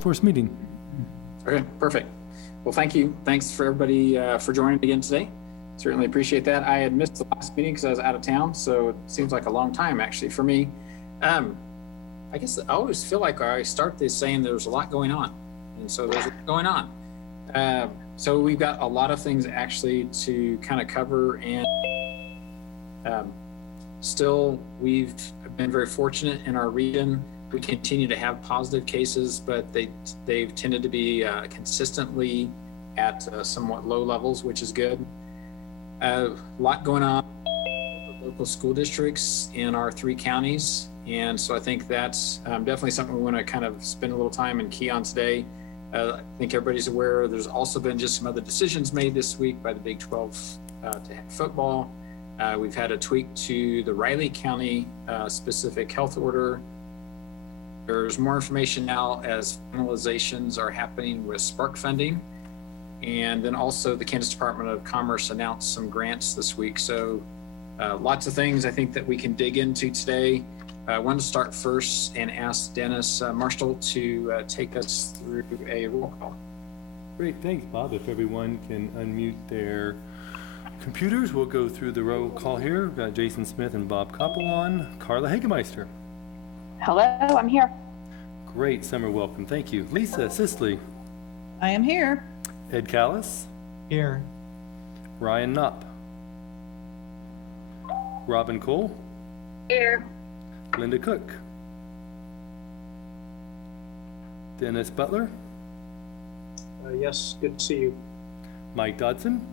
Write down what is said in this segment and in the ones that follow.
Force meeting. Okay, perfect. Well, thank you. Thanks for everybody for joining again today. Certainly appreciate that. I had missed the last meeting because I was out of town, so it seems like a long time actually for me. I guess I always feel like I start this saying there's a lot going on, and so there's a lot going on. So we've got a lot of things actually to kind of cover, and still we've been very fortunate in our region. We continue to have positive cases, but they've tended to be consistently at somewhat low levels, which is good. A lot going on with local school districts in our 3 counties. And so I think that's definitely something we want to kind of spend a little time and key on today. I think everybody's aware there's also been just some other decisions made this week by the Big 12 to have football. We've had a tweak to the Riley County specific health order. There's more information now as finalizations are happening with Spark funding. And then also the Kansas Department of Commerce announced some grants this week. So lots of things I think that we can dig into today. I wanted to start first and ask Dennis Marshall to take us through a roll call. Great, thanks, Bob. If everyone can unmute their computers, we'll go through the roll call here. We've got Jason Smith and Bob Koppel on. Carla Hagemeister. Hello, I'm here. Great, summer welcome. Thank you. Lisa Sisley. I am here. Ed Callis. Here. Ryan Knopp. Robin Cole. Here. Linda Cook. Dennis Butler. Yes, good to see you. Mike Dodson.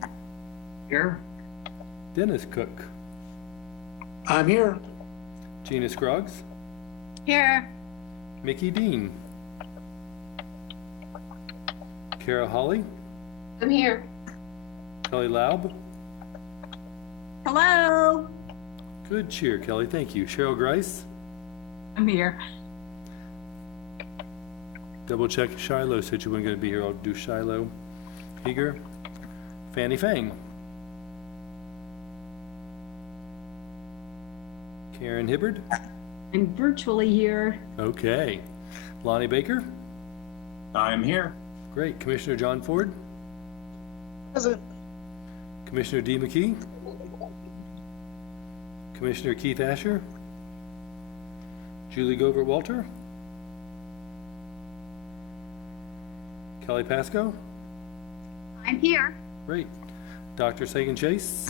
Here. Dennis Cook. I'm here. Gina Scroggs. Here. Mickey Dean. Kara Hawley. I'm here. Kelly Laub. Hello. Good cheer, Kelly. Thank you. Cheryl Grice. I'm here. Double check Shiloh said you weren't going to be here. I'll do Shiloh. Eager. Fanny Fang. Karen Hibbard. I'm virtually here. Okay. Lonnie Baker. I'm here. Great. Commissioner John Ford. Present. Commissioner Dee McKee. Commissioner Keith Asher. Julie Govert Walter. Kelly Pasco. I'm here. Great. Dr. Sagan Chase.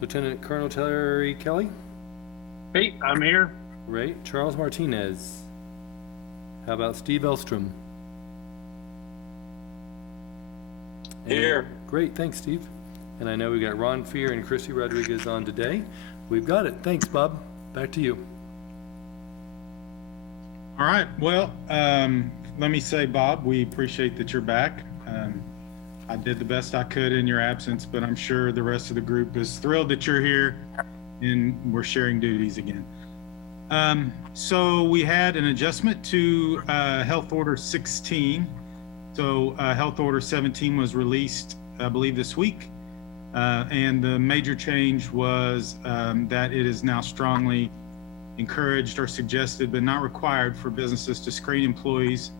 Lieutenant Colonel Terry Kelly. Hey, I'm here. Great. Charles Martinez. How about Steve Elstrom? Here. Great. Thanks, Steve. And I know we got Ron Fear and Christy Rodriguez on today. We've got it. Thanks, Bob. Back to you. All right. Well, let me say, Bob, we appreciate that you're back. I did the best I could in your absence, but I'm sure the rest of the group is thrilled that you're here and we're sharing duties again. So we had an adjustment to Health Order 16. So Health Order 17 was released, I believe, this week. And the major change was that it is now strongly encouraged or suggested, but not required, for businesses to screen employees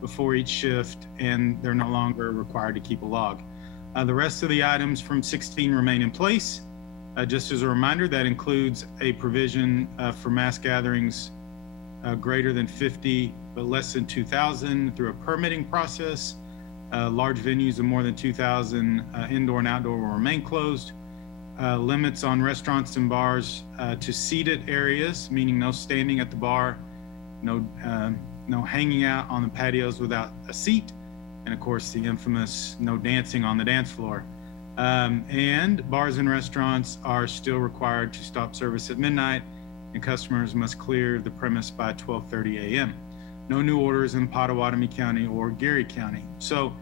before each shift, and they're no longer required to keep a log. The rest of the items from 16 remain in place. Just as a reminder, that includes a provision for mass gatherings greater than 50 but less than 2,000 through a permitting process. Large venues of more than 2,000 indoor and outdoor will remain closed. Limits on restaurants and bars to seated areas, meaning no standing at the bar, no hanging out on the patios without a seat, and of course the infamous no dancing on the dance floor. And bars and restaurants are still required to stop service at midnight, and customers must clear the premise by 12:30 a.m. No new orders in Pottawatomie County or Geary County. So,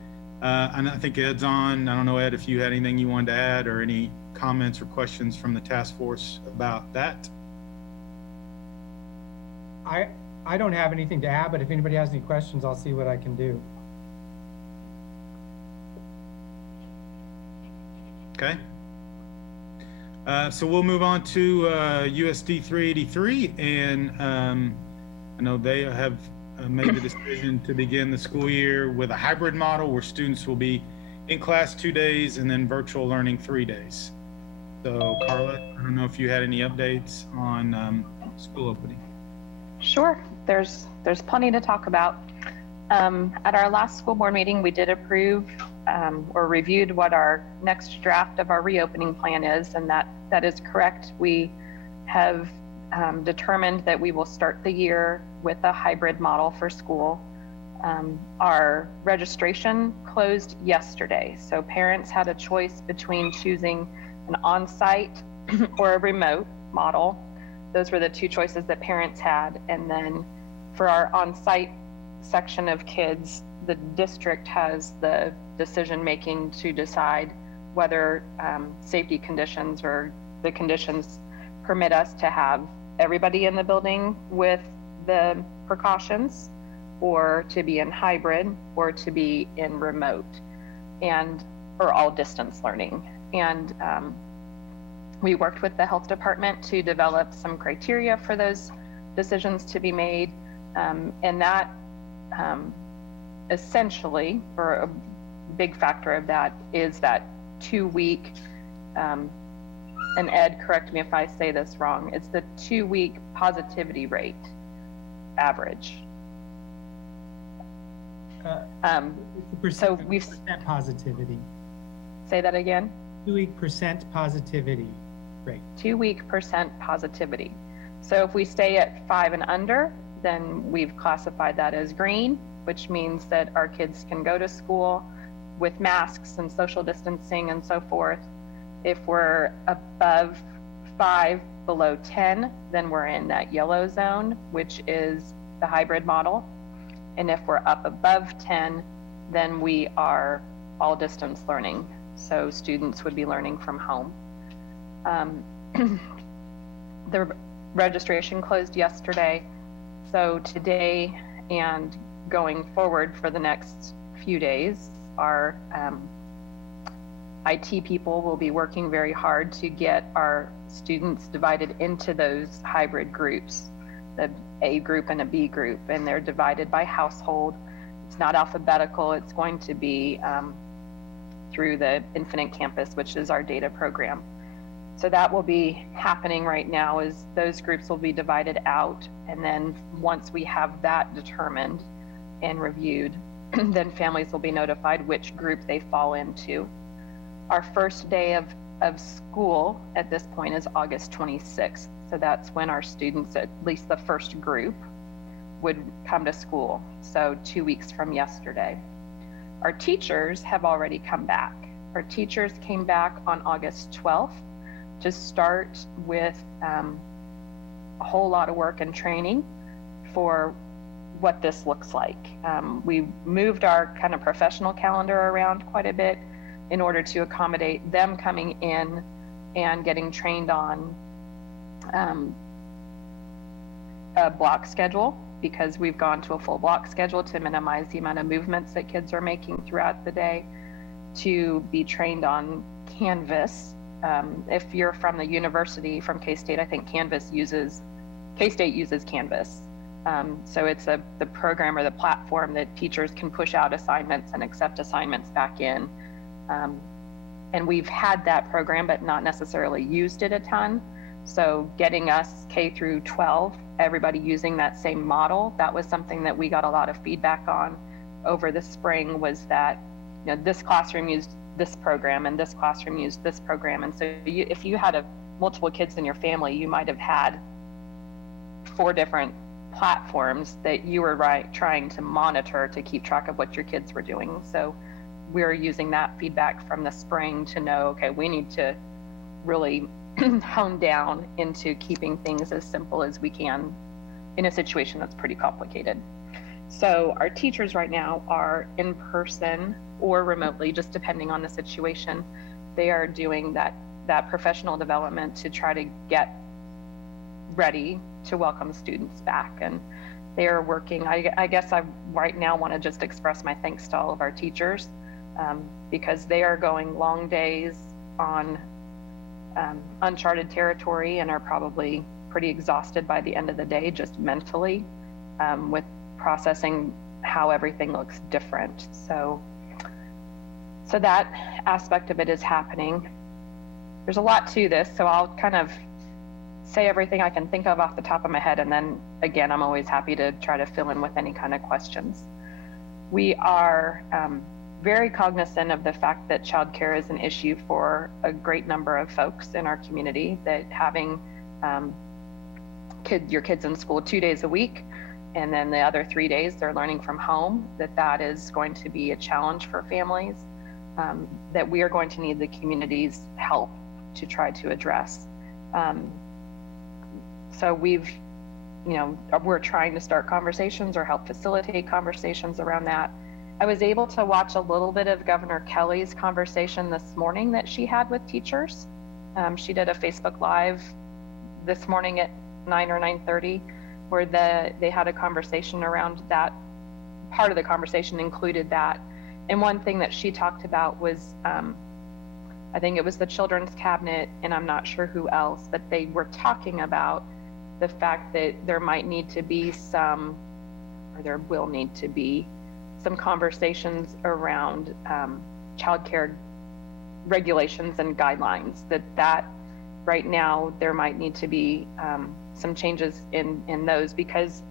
and I think Ed's on. I don't know, Ed, if you had anything you wanted to add or any comments or questions from the task force about that. I don't have anything to add, but if anybody has any questions, I'll see what I can do. Okay. So we'll move on to USD 383, and I know they have made the decision to begin the school year with a hybrid model where students will be in class 2 days and then virtual learning 3 days. So Carla, I don't know if you had any updates on school opening. Sure, there's plenty to talk about. At our last school board meeting, we did approve or reviewed what our next draft of our reopening plan is, and that is correct. We have determined that we will start the year with a hybrid model for school. Our registration closed yesterday, so parents had a choice between choosing an on-site or a remote model. Those were the two choices that parents had. And then for our on-site section of kids, the district has the decision-making to decide whether safety conditions or the conditions permit us to have everybody in the building with the precautions, or to be in hybrid, or to be in remote, or all distance learning. And we worked with the health department to develop some criteria for those decisions to be made. And that essentially, or a big factor of that, is that 2-week, and Ed, correct me if I say this wrong, it's the 2-week positivity rate average. So we've percent positivity. Say that again. 2-week percent positivity rate. 2-week percent positivity. So if we stay at 5 and under, then we've classified that as green, which means that our kids can go to school with masks and social distancing and so forth. If we're above 5, below 10, then we're in that yellow zone, which is the hybrid model. And if we're up above 10, then we are all distance learning. So students would be learning from home. The registration closed yesterday. So today and going forward for the next few days, our IT people will be working very hard to get our students divided into those hybrid groups, the A group and a B group, and they're divided by household. It's not alphabetical. It's going to be through the Infinite Campus, which is our data program. So that will be happening right now, is those groups will be divided out. And then once we have that determined and reviewed, then families will be notified which group they fall into. Our first day of school at this point is August 26th. So that's when our students, at least the first group, would come to school. So 2 weeks from yesterday. Our teachers have already come back. Our teachers came back on August 12th to start with a whole lot of work and training for what this looks like. We moved our kind of professional calendar around quite a bit in order to accommodate them coming in and getting trained on a block schedule, because we've gone to a full block schedule to minimize the amount of movements that kids are making throughout the day, to be trained on Canvas. If you're from the university, from K-State, I think K-State uses Canvas. So it's the program or the platform that teachers can push out assignments and accept assignments back in. And we've had that program, but not necessarily used it a ton. So getting us K through 12, everybody using that same model, that was something that we got a lot of feedback on over the spring, was that, you know, this classroom used this program and this classroom used this program. And so if you had multiple kids in your family, you might have had 4 different platforms that you were trying to monitor to keep track of what your kids were doing. So we're using that feedback from the spring to know, okay, we need to really hone down into keeping things as simple as we can in a situation that's pretty complicated. So our teachers right now are in person or remotely, just depending on the situation. They are doing that professional development to try to get ready to welcome students back. And they are working, I guess I right now want to just express my thanks to all of our teachers, because they are going long days on uncharted territory and are probably pretty exhausted by the end of the day, just mentally, with processing how everything looks different. So that aspect of it is happening. There's a lot to this, so I'll kind of say everything I can think of off the top of my head, and then again, I'm always happy to try to fill in with any kind of questions. We are very cognizant of the fact that childcare is an issue for a great number of folks in our community, that having your kids in school 2 days a week, and then the other 3 days they're learning from home, that is going to be a challenge for families, that we are going to need the community's help to try to address. So we're trying to start conversations or help facilitate conversations around that. I was able to watch a little bit of Governor Kelly's conversation this morning that she had with teachers. She did a Facebook Live this morning at 9 or 9:30, where they had a conversation around that. Part of the conversation included that. And one thing that she talked about was, I think it was the children's cabinet, and I'm not sure who else, but they were talking about the fact that there might need to be there will need to be some conversations around childcare regulations and guidelines, that right now there might need to be some changes in those, because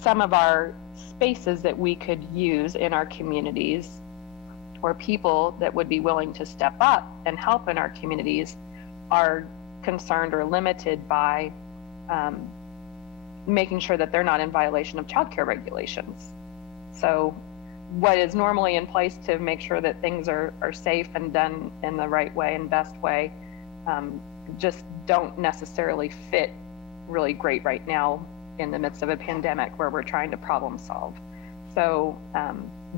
some of our spaces that we could use in our communities, or people that would be willing to step up and help in our communities, are concerned or limited by making sure that they're not in violation of childcare regulations. So what is normally in place to make sure that things are safe and done in the right way and best way just don't necessarily fit really great right now in the midst of a pandemic where we're trying to problem solve. So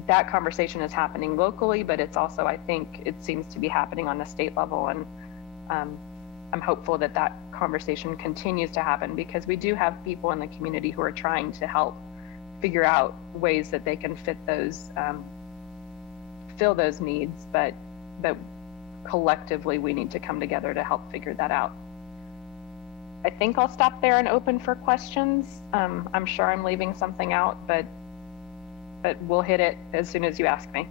that conversation is happening locally, but it's also, I think it seems to be happening on the state level. And I'm hopeful that conversation continues to happen, because we do have people in the community who are trying to help figure out ways that they can fill those needs, but collectively we need to come together to help figure that out. I think I'll stop there and open for questions. I'm sure I'm leaving something out, but we'll hit it as soon as you ask me.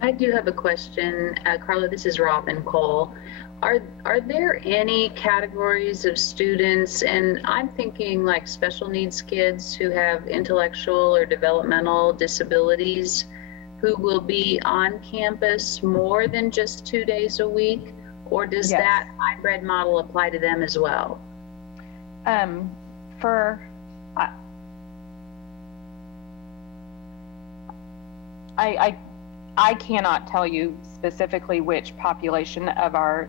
I do have a question. Carla, this is Robin Cole. Are there any categories of students, and I'm thinking like special needs kids who have intellectual or developmental disabilities, who will be on campus more than just 2 days a week? Or does Yes. that hybrid model apply to them as well? I cannot tell you specifically which population of our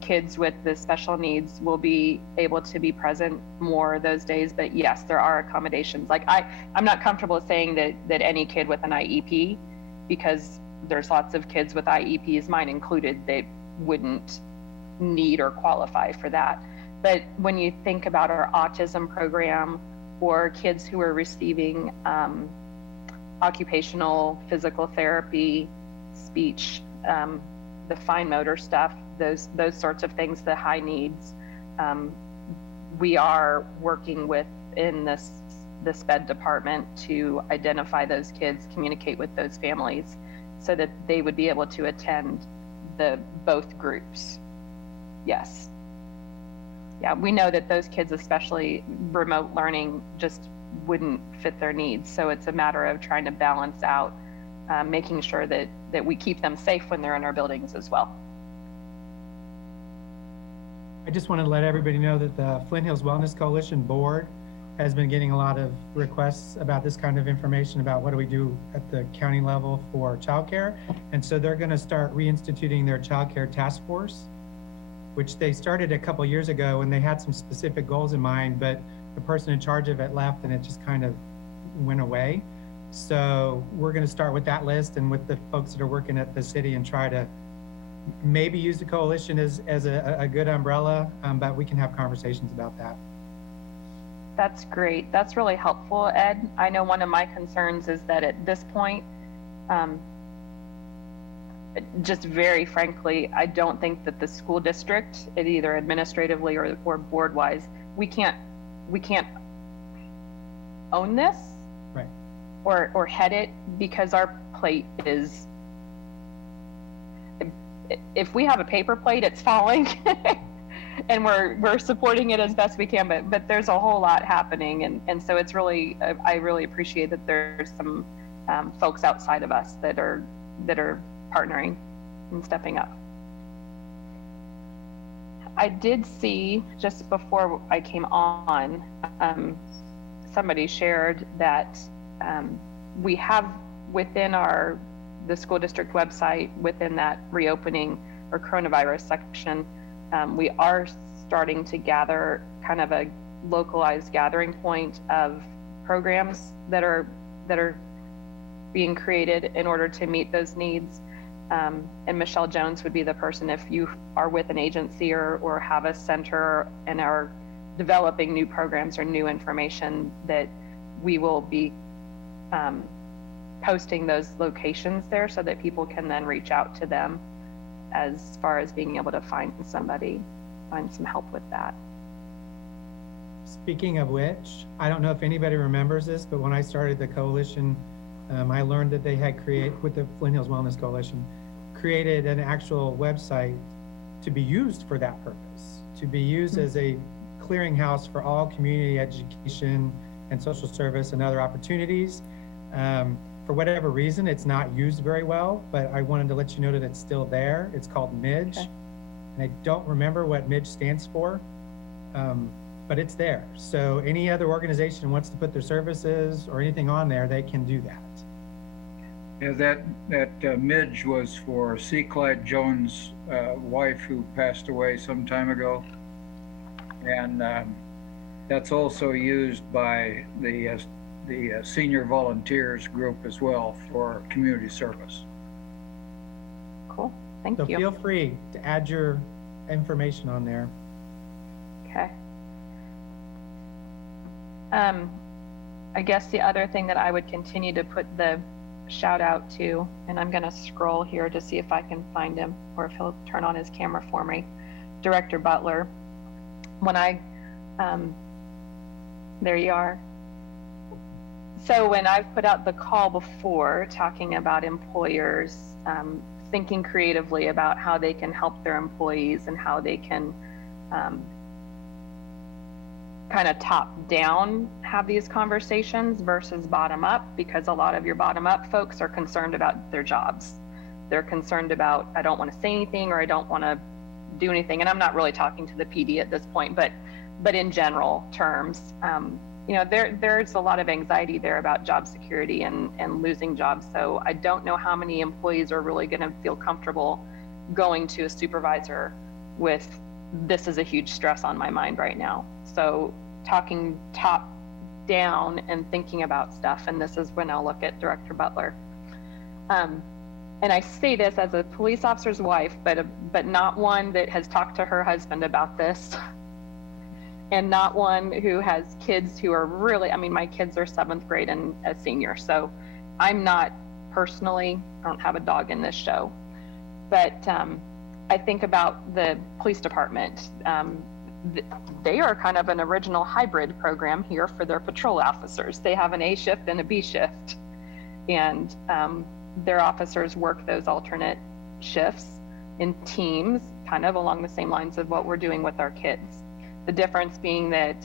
kids with the special needs will be able to be present more those days, but yes, there are accommodations. Like I'm not comfortable saying that any kid with an IEP, because there's lots of kids with IEPs, mine included, that wouldn't need or qualify for that. But when you think about our autism program, or kids who are receiving occupational physical therapy, speech, the fine motor stuff, those sorts of things, the high needs, we are working in the SPED department to identify those kids, communicate with those families, so that they would be able to attend both groups. Yes. Yeah, we know that those kids, especially remote learning, just wouldn't fit their needs. So it's a matter of trying to balance out, making sure that we keep them safe when they're in our buildings as well. I just want to let everybody know that the Flint Hills Wellness Coalition board has been getting a lot of requests about this kind of information about what do we do at the county level for childcare. And so they're going to start reinstituting their childcare task force, which they started a couple years ago, and they had some specific goals in mind, but the person in charge of it left and it just kind of went away. So we're going to start with that list and with the folks that are working at the city and try to maybe use the coalition as a good umbrella, but we can have conversations about that. That's great. That's really helpful, Ed. I know one of my concerns is that at this point, just very frankly, I don't think that the school district, either administratively or board-wise, we can't we can't own this. Right. Or head it, because our plate is, if we have a paper plate, it's falling. And we're supporting it as best we can, but there's a whole lot happening. And so it's really, I really appreciate that there's some folks outside of us that are partnering and stepping up. I did see, just before I came on, somebody shared that we have within the school district website, within that reopening or coronavirus section, we are starting to gather kind of a localized gathering point of programs that are being created in order to meet those needs. And Michelle Jones would be the person, if you are with an agency or have a center and are developing new programs or new information, that we will be posting those locations there so that people can then reach out to them as far as being able to find some help with that. Speaking of which, I don't know if anybody remembers this, but when I started the coalition, I learned that they had with the Flint Hills Wellness Coalition, created an actual website to be used for that purpose, to be used as a clearinghouse for all community education and social service and other opportunities. For whatever reason, it's not used very well, but I wanted to let you know that it's still there. It's called Midge. Okay. And I don't remember what Midge stands for, but it's there. So any other organization wants to put their services or anything on there, they can do that. Yeah, that Midge was for C. Clyde Jones' wife who passed away some time ago. And that's also used by the senior volunteers group as well for community service. Cool, thank you. So feel free to add your information on there. Okay. I guess the other thing that I would continue to put the shout out to, and I'm gonna scroll here to see if I can find him or if he'll turn on his camera for me, Director Butler. When there you are. So when I've put out the call before talking about employers thinking creatively about how they can help their employees and how they can kind of top down have these conversations versus bottom up, because a lot of your bottom up folks are concerned about their jobs. They're concerned about, I don't want to say anything or I don't want to do anything. And I'm not really talking to the PD at this point, but in general terms, you know, there's a lot of anxiety there about job security and losing jobs. So I don't know how many employees are really going to feel comfortable going to a supervisor with, this is a huge stress on my mind right now. So talking top down and thinking about stuff, and this is when I'll look at Director Butler. And I say this as a police officer's wife, but not one that has talked to her husband about this. And not one who has kids who are really, I mean, my kids are 7th grade and a senior. So I'm not personally, I don't have a dog in this show, but I think about the police department. They are kind of an original hybrid program here for their patrol officers. They have an A shift and a B shift, and their officers work those alternate shifts in teams, kind of along the same lines of what we're doing with our kids. The difference being that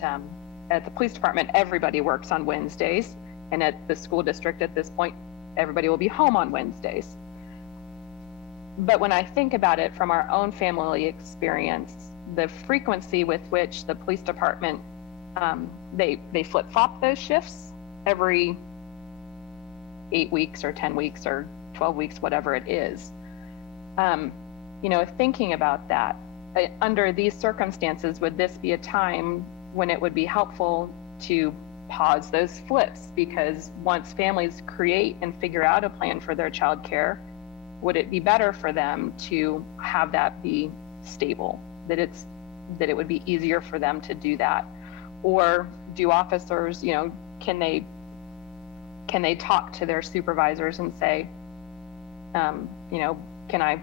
at the police department, everybody works on Wednesdays, and at the school district at this point, everybody will be home on Wednesdays. But when I think about it from our own family experience, the frequency with which the police department, they flip-flop those shifts every 8 weeks or 10 weeks or 12 weeks, whatever it is. You know, thinking about that, under these circumstances, would this be a time when it would be helpful to pause those flips? Because once families create and figure out a plan for their child care, would it be better for them to have that be stable, that it would be easier for them to do that? Or do officers, you know, can they talk to their supervisors and say, you know, can I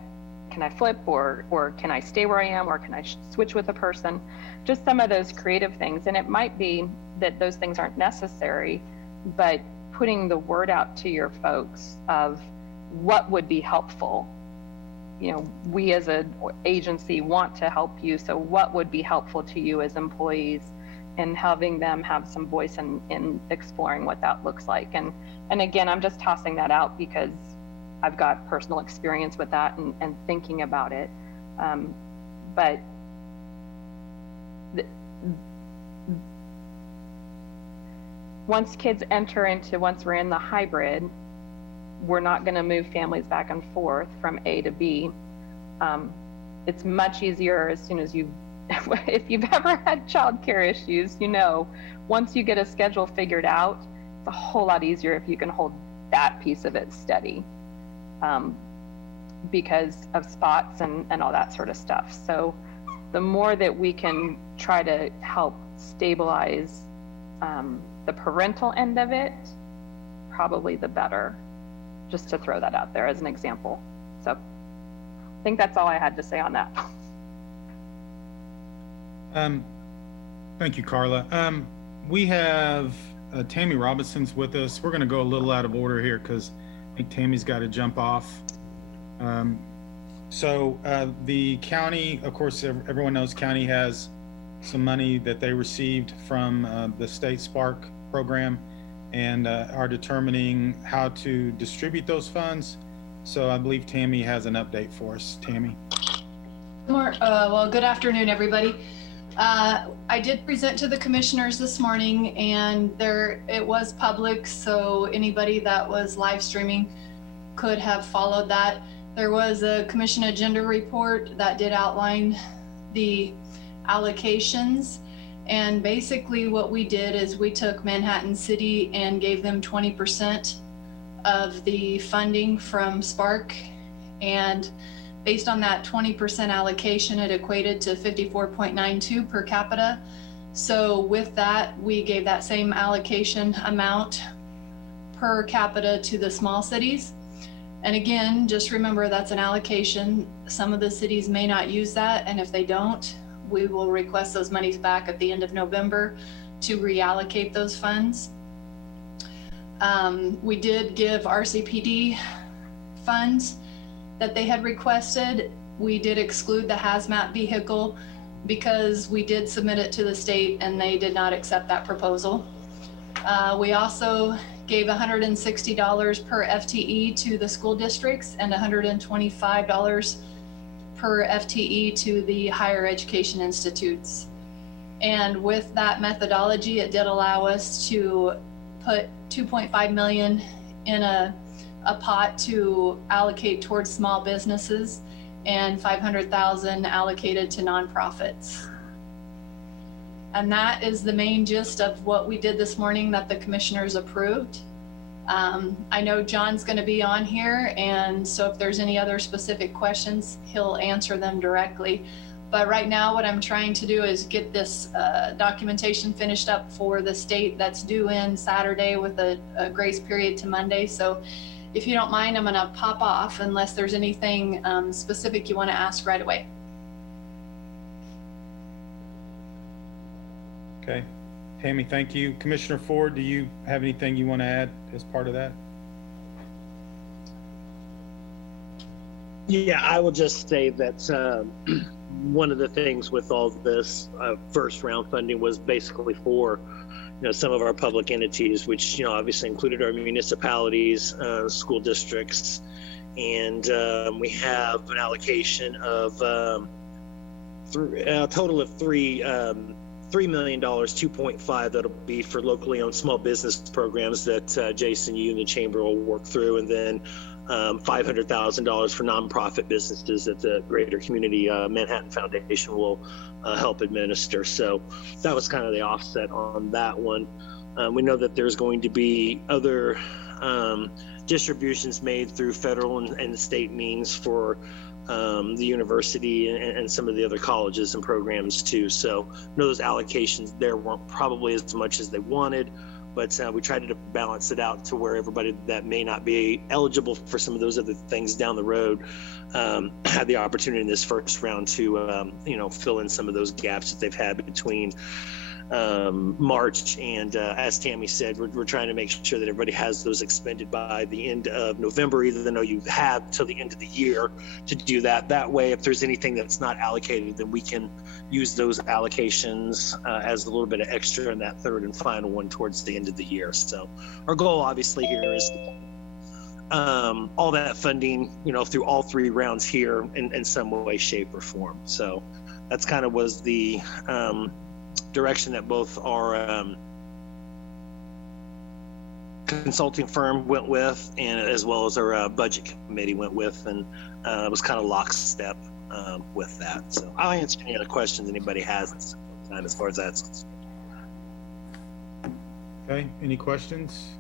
can I flip, or can I stay where I am, or can I switch with a person? Just some of those creative things. And it might be that those things aren't necessary, but putting the word out to your folks of what would be helpful. You know, we as an agency want to help you, so what would be helpful to you as employees, and having them have some voice in exploring what that looks like. And again, I'm just tossing that out because I've got personal experience with that and thinking about it. But once we're in the hybrid, we're not going to move families back and forth from A to B. It's much easier as soon as if you've ever had childcare issues, you know, once you get a schedule figured out, it's a whole lot easier if you can hold that piece of it steady, because of spots and all that sort of stuff. So the more that we can try to help stabilize the parental end of it, probably the better, just to throw that out there as an example. So I think that's all I had to say on that. Thank you, Carla. We have Tammy Robinson's with us. We're going to go a little out of order here because I think Tammy's got to jump off. So the county, of course, everyone knows county has some money that they received from the state Spark program and are determining how to distribute those funds. So I believe Tammy has an update for us. Tammy. Well, good afternoon, everybody. I did present to the commissioners this morning, and it was public, so anybody that was live streaming could have followed that. There was a commission agenda report that did outline the allocations, and basically what we did is we took Manhattan City and gave them 20% of the funding from Spark, and based on that 20% allocation, it equated to 54.92 per capita. So with that, we gave that same allocation amount per capita to the small cities. And again, just remember that's an allocation. Some of the cities may not use that, and if they don't, we will request those monies back at the end of November to reallocate those funds. We did give RCPD funds that they had requested. We did exclude the hazmat vehicle because we did submit it to the state and they did not accept that proposal. We also gave $160 per FTE to the school districts and $125 per FTE to the higher education institutes. And with that methodology, it did allow us to put $2.5 million in a pot to allocate towards small businesses and $500,000 allocated to nonprofits. And that is the main gist of what we did this morning that the commissioners approved. I know John's going to be on here, and so if there's any other specific questions, he'll answer them directly. But right now what I'm trying to do is get this documentation finished up for the state that's due in Saturday with a grace period to Monday. So if you don't mind, I'm going to pop off unless there's anything specific you want to ask right away. Okay. Tammy, thank you. Commissioner Ford, do you have anything you want to add as part of that? Yeah, I will just say that one of the things with all of this first round funding was basically for some of our public entities, which obviously included our municipalities, school districts, and we have an allocation of a total of $3 million, 2.5 that'll be for locally owned small business programs that Jason, you and the chamber will work through, and then $500,000 for nonprofit businesses that the Greater Community Manhattan Foundation will help administer. So that was kind of the offset on that one. We know that there's going to be other distributions made through federal and state means for the university and some of the other colleges and programs too. So those allocations there weren't probably as much as they wanted, but we tried to balance it out to where everybody that may not be eligible for some of those other things down the road had the opportunity in this first round to fill in some of those gaps that they've had between March and as Tammy said, we're trying to make sure that everybody has those expended by the end of November, even though you have till the end of the year to do that. That way, if there's anything that's not allocated, then we can use those allocations as a little bit of extra in that third and final one towards the end of the year. So our goal obviously here is all that funding, through all three rounds here in some way, shape, or form. So that's kind of was the direction that both our consulting firm went with, and as well as our budget committee went with, and it was kind of lockstep with that. So I'll answer any other questions anybody has as far as that's concerned. Okay, any questions?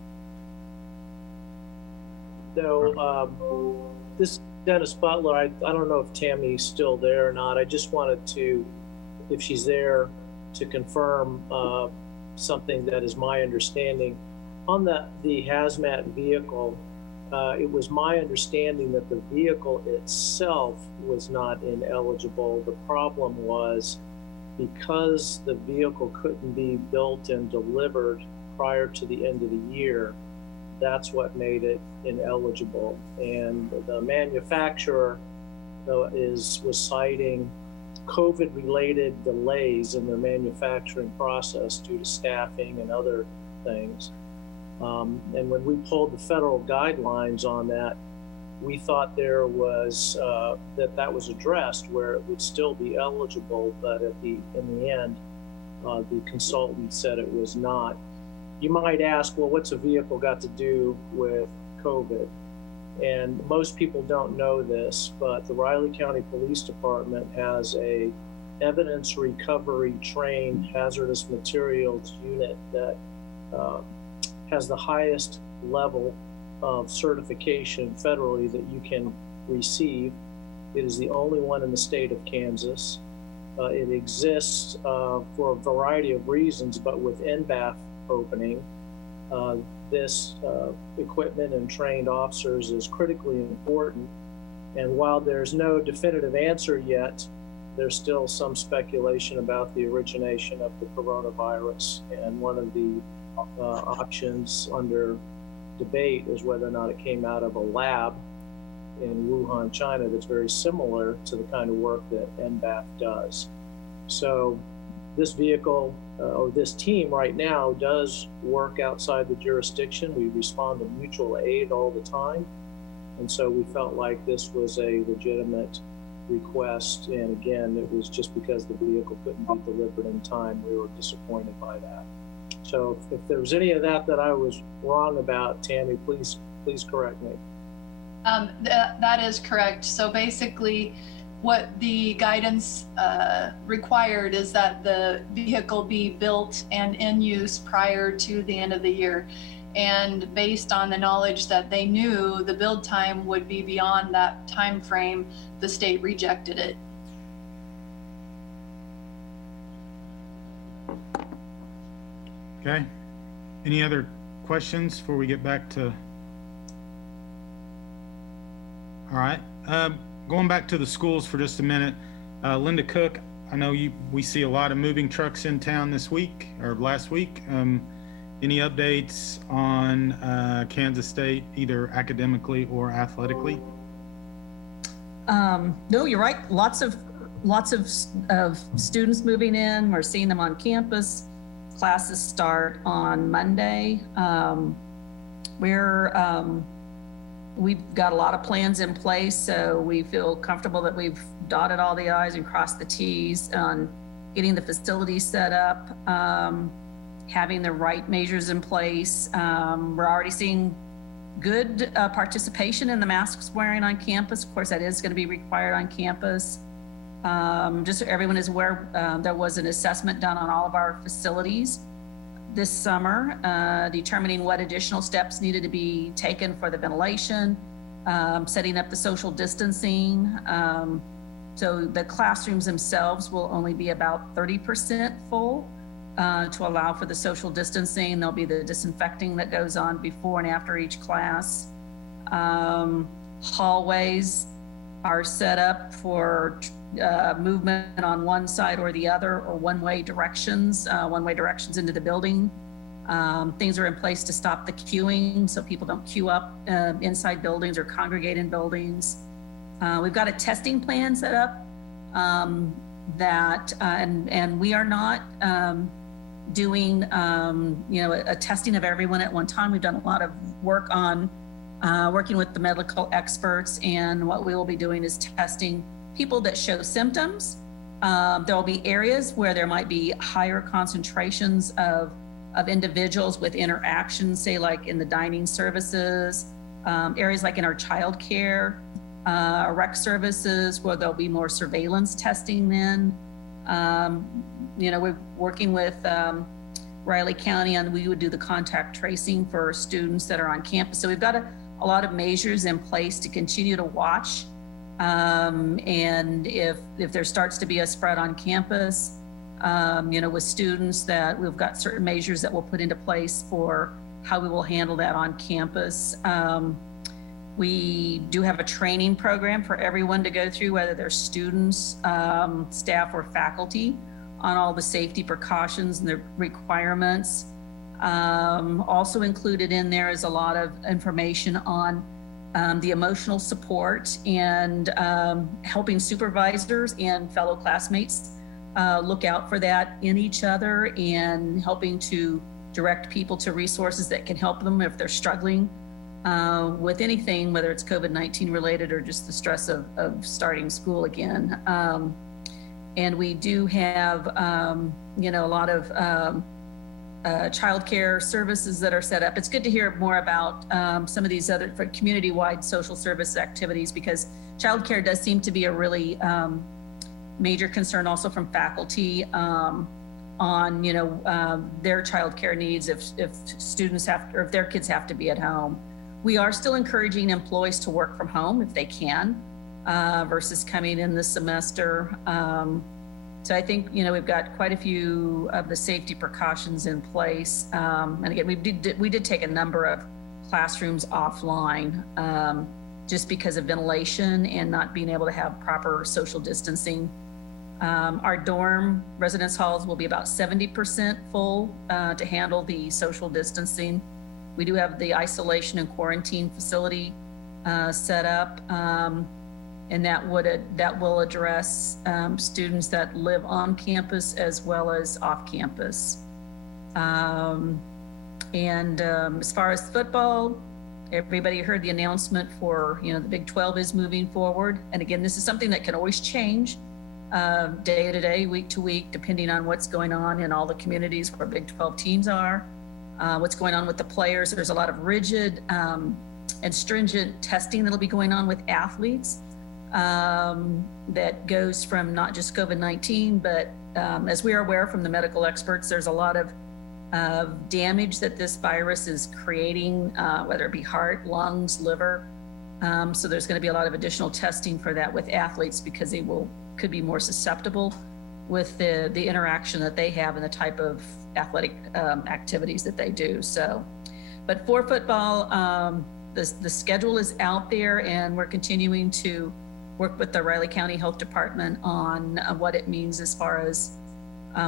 So this Dennis Butler, I don't know if Tammy's still there or not. I just wanted to, if she's there, to confirm something that is my understanding. On the hazmat vehicle, it was my understanding that the vehicle itself was not ineligible. The problem was because the vehicle couldn't be built and delivered prior to the end of the year, that's what made it ineligible. And the manufacturer was citing COVID-related delays in their manufacturing process due to staffing and other things. And when we pulled the federal guidelines on that, we thought there was that was addressed, where it would still be eligible, but in the end, the consultant said it was not. You might ask, well, what's a vehicle got to do with COVID? And most people don't know this, but the Riley County Police Department has a evidence recovery trained hazardous materials unit that has the highest level of certification federally that you can receive. It is the only one in the state of Kansas. It exists for a variety of reasons, but with NBAF opening, this equipment and trained officers is critically important. And while there's no definitive answer yet, there's still some speculation about the origination of the coronavirus. And one of the options under debate is whether or not it came out of a lab in Wuhan, China, that's very similar to the kind of work that NBAF does. So this vehicle, or this team right now, does work outside the jurisdiction. We respond to mutual aid all the time. And so we felt like this was a legitimate request. And again, it was just because the vehicle couldn't be delivered in time. We were disappointed by that. So if there was any of that I was wrong about, Tammy, please correct me. That is correct. So basically, what the guidance required is that the vehicle be built and in use prior to the end of the year. And based on the knowledge that they knew the build time would be beyond that time frame, the state rejected it. Okay. Any other questions before we get back to? All right. Going back to the schools for just a minute. Linda Cook, I know we see a lot of moving trucks in town this week or last week. Any updates on Kansas State, either academically or athletically? No, you're right. Lots of students moving in. We're seeing them on campus. Classes start on Monday. We've got a lot of plans in place, so we feel comfortable that we've dotted all the I's and crossed the T's on getting the facilities set up, having the right measures in place. We're already seeing good participation in the masks wearing on campus. Of course, that is going to be required on campus. Just so everyone is aware, there was an assessment done on all of our facilities this summer, determining what additional steps needed to be taken for the ventilation, setting up the social distancing. So the classrooms themselves will only be about 30% full to allow for the social distancing. There'll be the disinfecting that goes on before and after each class. Hallways are set up for movement on one side or the other, or one-way directions into the building. Things are in place to stop the queuing so people don't queue up inside buildings or congregate in buildings. We've got a testing plan set up and we are not doing a testing of everyone at one time. We've done a lot of work on working with the medical experts, and what we will be doing is testing people that show symptoms. There will be areas where there might be higher concentrations of individuals with interactions, say like in the dining services, areas like in our child care, rec services, where there'll be more surveillance testing then. We're working with Riley County, and we would do the contact tracing for students that are on campus. So we've got a lot of measures in place to continue to watch. And if there starts to be a spread on campus, with students, that we've got certain measures that we'll put into place for how we will handle that on campus. We do have a training program for everyone to go through, whether they're students, staff, or faculty, on all the safety precautions and the requirements. Also included in there is a lot of information on the emotional support and helping supervisors and fellow classmates look out for that in each other, and helping to direct people to resources that can help them if they're struggling with anything, whether it's COVID-19 related or just the stress of starting school again. And we do have, a lot of childcare services that are set up. It's good to hear more about some of these other community-wide social service activities, because childcare does seem to be a really major concern also from faculty on their childcare needs if students have, or if their kids have to be at home. We are still encouraging employees to work from home if they can, versus coming in this semester. So I think, we've got quite a few of the safety precautions in place. And again, we did take a number of classrooms offline just because of ventilation and not being able to have proper social distancing. Our dorm residence halls will be about 70% full to handle the social distancing. We do have the isolation and quarantine facility set up, and that will address students that live on campus as well as off campus. As far as football, everybody heard the announcement for, the Big 12 is moving forward. And again, this is something that can always change day to day, week to week, depending on what's going on in all the communities where Big 12 teams are, what's going on with the players. There's a lot of rigid and stringent testing that'll be going on with athletes that goes from not just COVID-19, but as we are aware from the medical experts, there's a lot of damage that this virus is creating, whether it be heart, lungs, liver. So there's going to be a lot of additional testing for that with athletes, because they could be more susceptible with the interaction that they have and the type of athletic activities that they do. So, but for football, the schedule is out there, and we're continuing to work with the Riley County Health Department on what it means as far as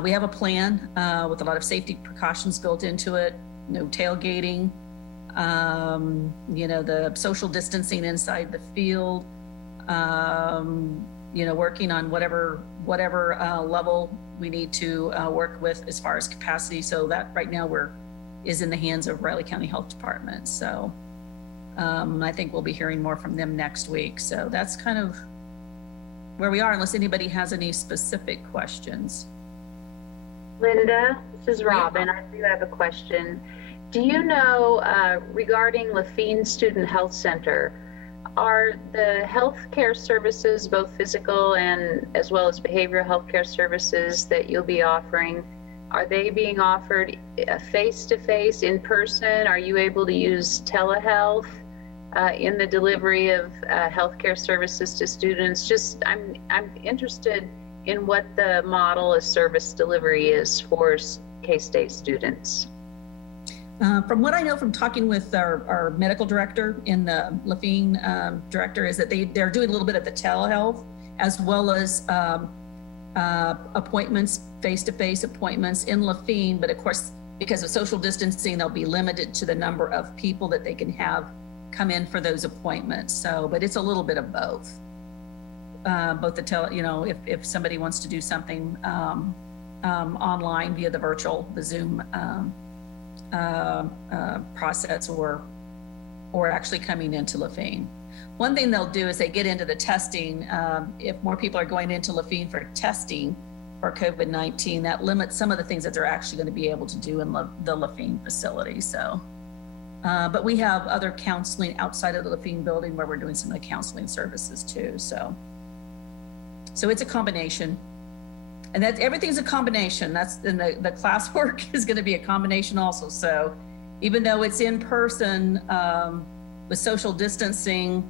we have a plan with a lot of safety precautions built into it, no tailgating, the social distancing inside the field, working on whatever level we need to work with as far as capacity. So that right now is in the hands of Riley County Health Department. So I think we'll be hearing more from them next week. So that's kind of where we are, unless anybody has any specific questions. Linda, this is Robin. I do have a question. Do you know, regarding Lafine Student Health Center, are the healthcare services, both physical and as well as behavioral healthcare services that you'll be offering, are they being offered face-to-face, in person? Are you able to use telehealth? in the delivery of healthcare services to students. Just, I'm interested in what the model of service delivery is for K-State students. From what I know from talking with our medical director in the Lafayette director is that they're doing a little bit of the telehealth as well as appointments, face-to-face appointments in Lafayette. But of course, because of social distancing, they'll be limited to the number of people that they can have come in for those appointments. So, but it's a little bit of both. Both the if somebody wants to do something online via the Zoom process or actually coming into Lafayette. One thing they'll do is they get into the testing. If more people are going into Lafayette for testing for COVID-19, that limits some of the things that they're actually going to be able to do in the Lafayette facility. So, but we have other counseling outside of the Lafayette building where we're doing some of the counseling services too. So it's a combination. And everything's a combination. That's in the classwork is going to be a combination also. So even though it's in person with social distancing,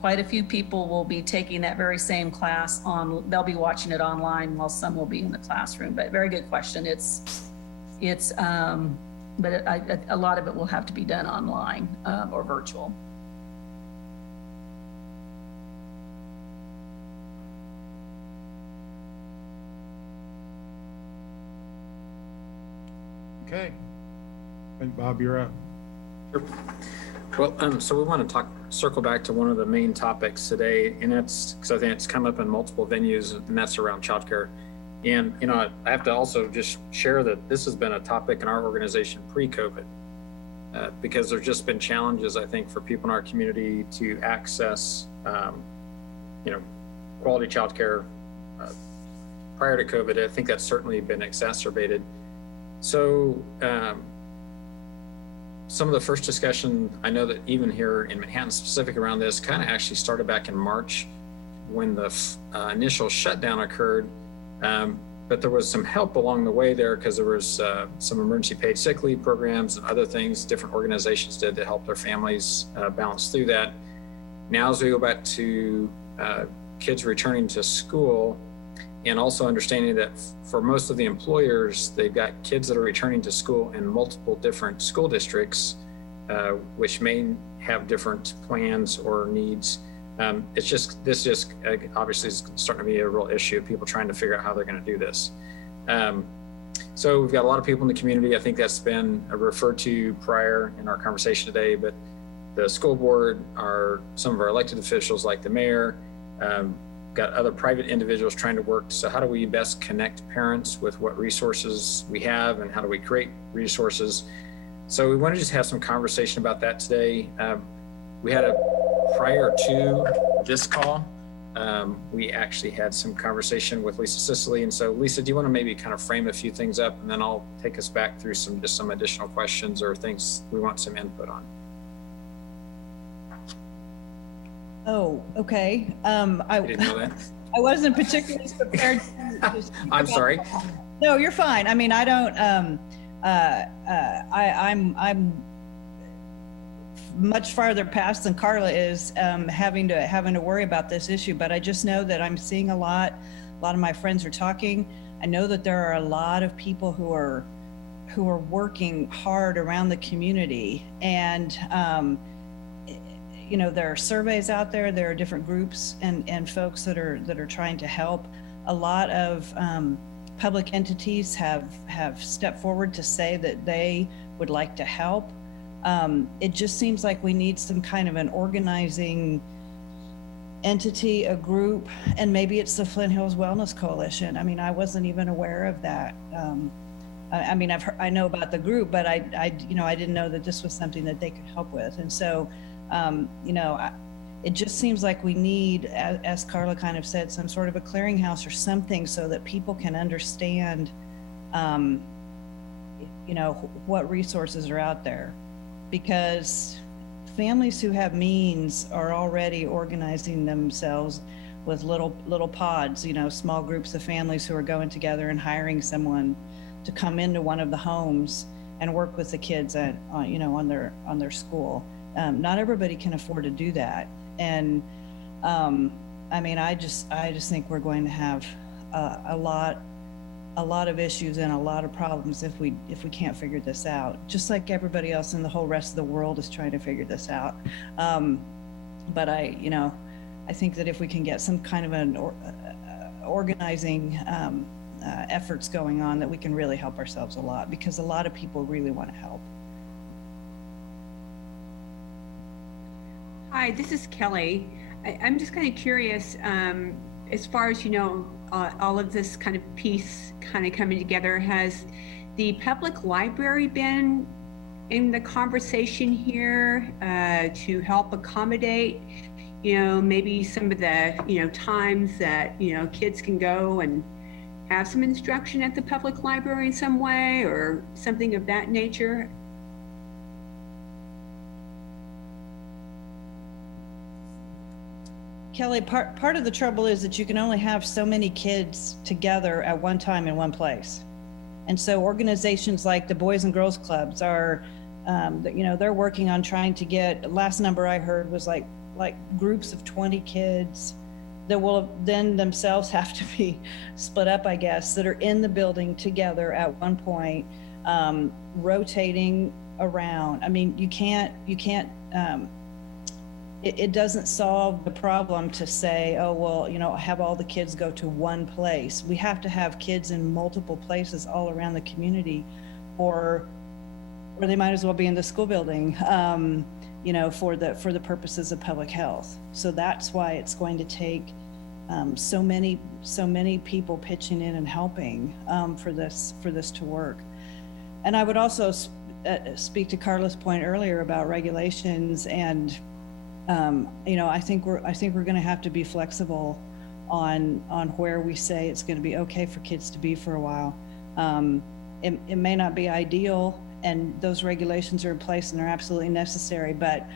quite a few people will be taking that very same class they'll be watching it online while some will be in the classroom. But very good question. But a lot of it will have to be done online or virtual. Okay. I think, Bob, you're up. Sure. Well, so we want to circle back to one of the main topics today, and that's because I think it's come up in multiple venues, and that's around childcare. And, I have to also just share that this has been a topic in our organization pre-COVID, because there's just been challenges, I think, for people in our community to access, quality childcare prior to COVID. I think that's certainly been exacerbated. So some of the first discussion, I know that even here in Manhattan specific around this kind of actually started back in March when the initial shutdown occurred. But there was some help along the way there because there was some emergency paid sick leave programs and other things different organizations did to help their families balance through that. Now as we go back to kids returning to school, and also understanding that for most of the employers, they've got kids that are returning to school in multiple different school districts, which may have different plans or needs. This obviously is starting to be a real issue of people trying to figure out how they're going to do this. So we've got a lot of people in the community. I think that's been referred to prior in our conversation today, but the school board some of our elected officials like the mayor, got other private individuals trying to work. So how do we best connect parents with what resources we have and how do we create resources? So we want to just have some conversation about that today. We had prior to this call, we actually had some conversation with Lisa Sicily. And so Lisa, do you want to maybe kind of frame a few things up and then I'll take us back through some additional questions or things we want some input on. Oh, okay. I didn't know that. I wasn't particularly prepared. I'm sorry. No, you're fine. I mean, I don't. I'm much farther past than Carla is, having to worry about this issue. But I just know that I'm seeing a lot. A lot of my friends are talking. I know that there are a lot of people who are working hard around the community, and there are surveys out there. There are different groups and folks that are trying to help. A lot of public entities have stepped forward to say that they would like to help. It just seems like we need some kind of an organizing entity, a group, and maybe it's the Flint Hills Wellness Coalition. I mean, I wasn't even aware of that. I know about the group, but I didn't know that this was something that they could help with. And so, it just seems like we need, as Carla kind of said, some sort of a clearinghouse or something so that people can understand, what resources are out there. Because families who have means are already organizing themselves with little pods, small groups of families who are going together and hiring someone to come into one of the homes and work with the kids on their school. not everybody can afford to do that. And I mean, I just think we're going to have a lot of issues and a lot of problems if we can't figure this out, just like everybody else in the whole rest of the world is trying to figure this out. But I think that if we can get some kind of an organizing efforts going on, that we can really help ourselves a lot, because a lot of people really want to help. Hi, this is Kelly. I'm just kind of curious, as far as all of this kind of piece kind of coming together, has the public library been in the conversation here to help accommodate, maybe some of the, times that, kids can go and have some instruction at the public library in some way or something of that nature? Kelly, part of the trouble is that you can only have so many kids together at one time in one place. And so organizations like the Boys and Girls Clubs are, they're working on trying to get, last number I heard was like groups of 20 kids that will then themselves have to be split up, I guess, that are in the building together at one point, rotating around. I mean, you can't, it doesn't solve the problem to say, oh, well, have all the kids go to one place. We have to have kids in multiple places all around the community, or they might as well be in the school building, for the purposes of public health. So that's why it's going to take so many people pitching in and helping for this to work. And I would also speak to Carla's point earlier about regulations, and I think we're going to have to be flexible on where we say it's going to be okay for kids to be for a while. It may not be ideal, and those regulations are in place and they're absolutely necessary, but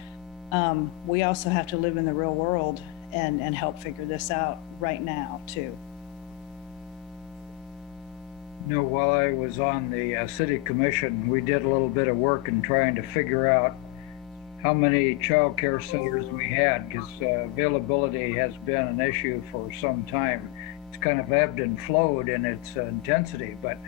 we also have to live in the real world and help figure this out right now too. While I was on the city commission, we did a little bit of work in trying to figure out how many child care centers we had, because availability has been an issue for some time. It's kind of ebbed and flowed in its intensity, but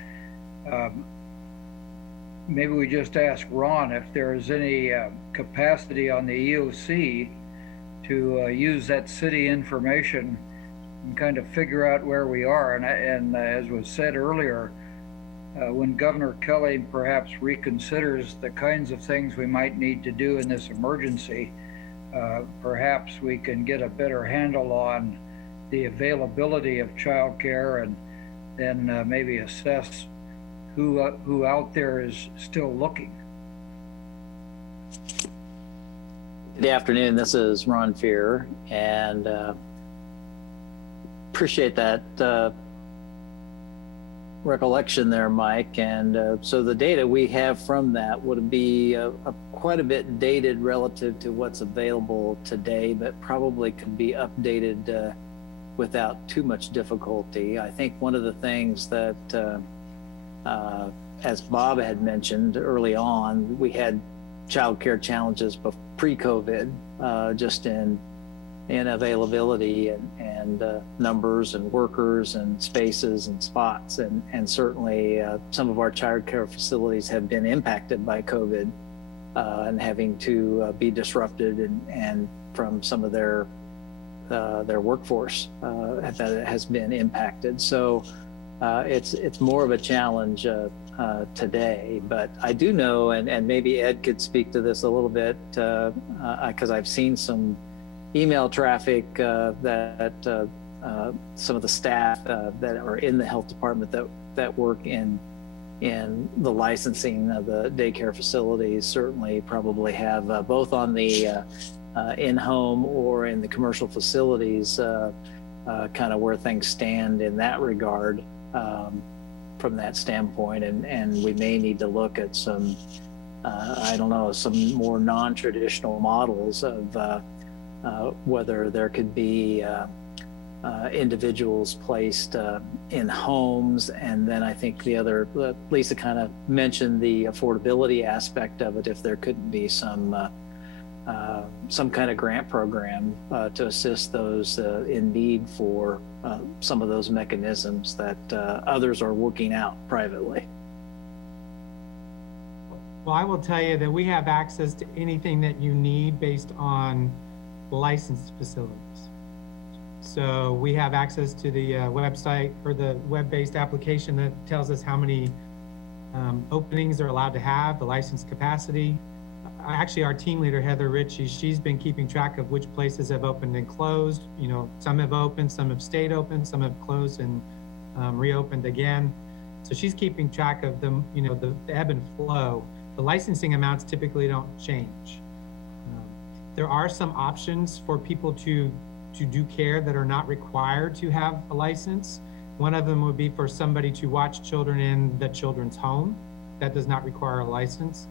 maybe we just ask Ron if there is any capacity on the EOC to use that city information and kind of figure out where we are. And as was said earlier, when Governor Kelly perhaps reconsiders the kinds of things we might need to do in this emergency, perhaps we can get a better handle on the availability of childcare, and then maybe assess who out there is still looking. Good afternoon, this is Ron Fear, and appreciate that recollection there, Mike. And so the data we have from that would be quite a bit dated relative to what's available today, but probably could be updated without too much difficulty. I think one of the things that, as Bob had mentioned early on, we had childcare challenges pre-COVID, just in availability and numbers and workers and spaces and spots, and certainly some of our child care facilities have been impacted by COVID and having to be disrupted and from some of their workforce that has been impacted. So it's more of a challenge today, but I do know, and maybe Ed could speak to this a little bit, because I've seen some email traffic that some of the staff that are in the health department that work in the licensing of the daycare facilities certainly probably have both on the in-home or in the commercial facilities kind of where things stand in that regard from that standpoint, and we may need to look at some some more non-traditional models of whether there could be individuals placed in homes. And then I think the other, Lisa kind of mentioned the affordability aspect of it, if there couldn't be some some kind of grant program to assist those in need for some of those mechanisms that others are working out privately. Well, I will tell you that we have access to anything that you need based on licensed facilities. So we have access to the website or the web-based application that tells us how many openings they're allowed to have, the license capacity. Actually, our team leader, Heather Ritchie, she's been keeping track of which places have opened and closed. You know, some have opened, some have stayed open, some have closed and reopened again. So she's keeping track of them, you know, the ebb and flow. The licensing amounts typically don't change. There are some options for people to do care that are not required to have a license. One of them would be for somebody to watch children in the children's home. That does not require a license.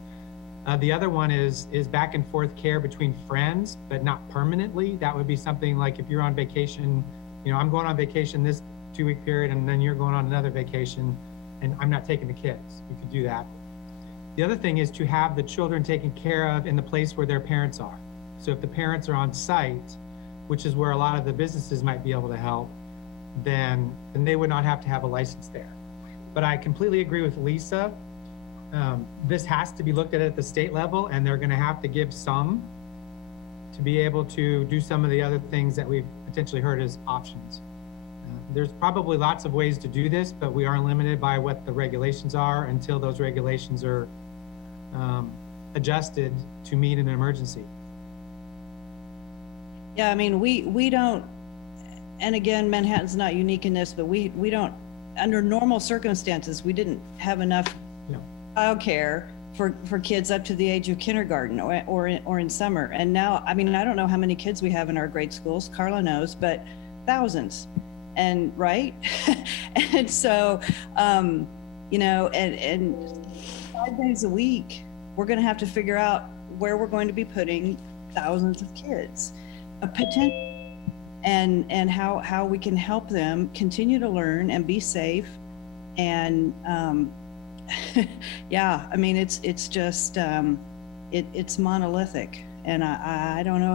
The other one is back and forth care between friends, but not permanently. That would be something like if you're on vacation, you know, I'm going on vacation this 2-week period and then you're going on another vacation and I'm not taking the kids. You could do that. The other thing is to have the children taken care of in the place where their parents are. So if the parents are on site, which is where a lot of the businesses might be able to help, then they would not have to have a license there. But I completely agree with Lisa. This has to be looked at the state level, and they're gonna have to give some to be able to do some of the other things that we've potentially heard as options. There's probably lots of ways to do this, but we are limited by what the regulations are until those regulations are adjusted to meet an emergency. Yeah, I mean, we don't, and again, Manhattan's not unique in this, but we don't, under normal circumstances, we didn't have enough childcare for kids up to the age of kindergarten or in summer. And now, I mean, I don't know how many kids we have in our grade schools, Carla knows, but thousands. And right? And so, you know, and 5 days a week, we're going to have to figure out where we're going to be putting thousands of kids, a potential, and how we can help them continue to learn and be safe. And yeah, I mean, it's just it's monolithic, and I don't know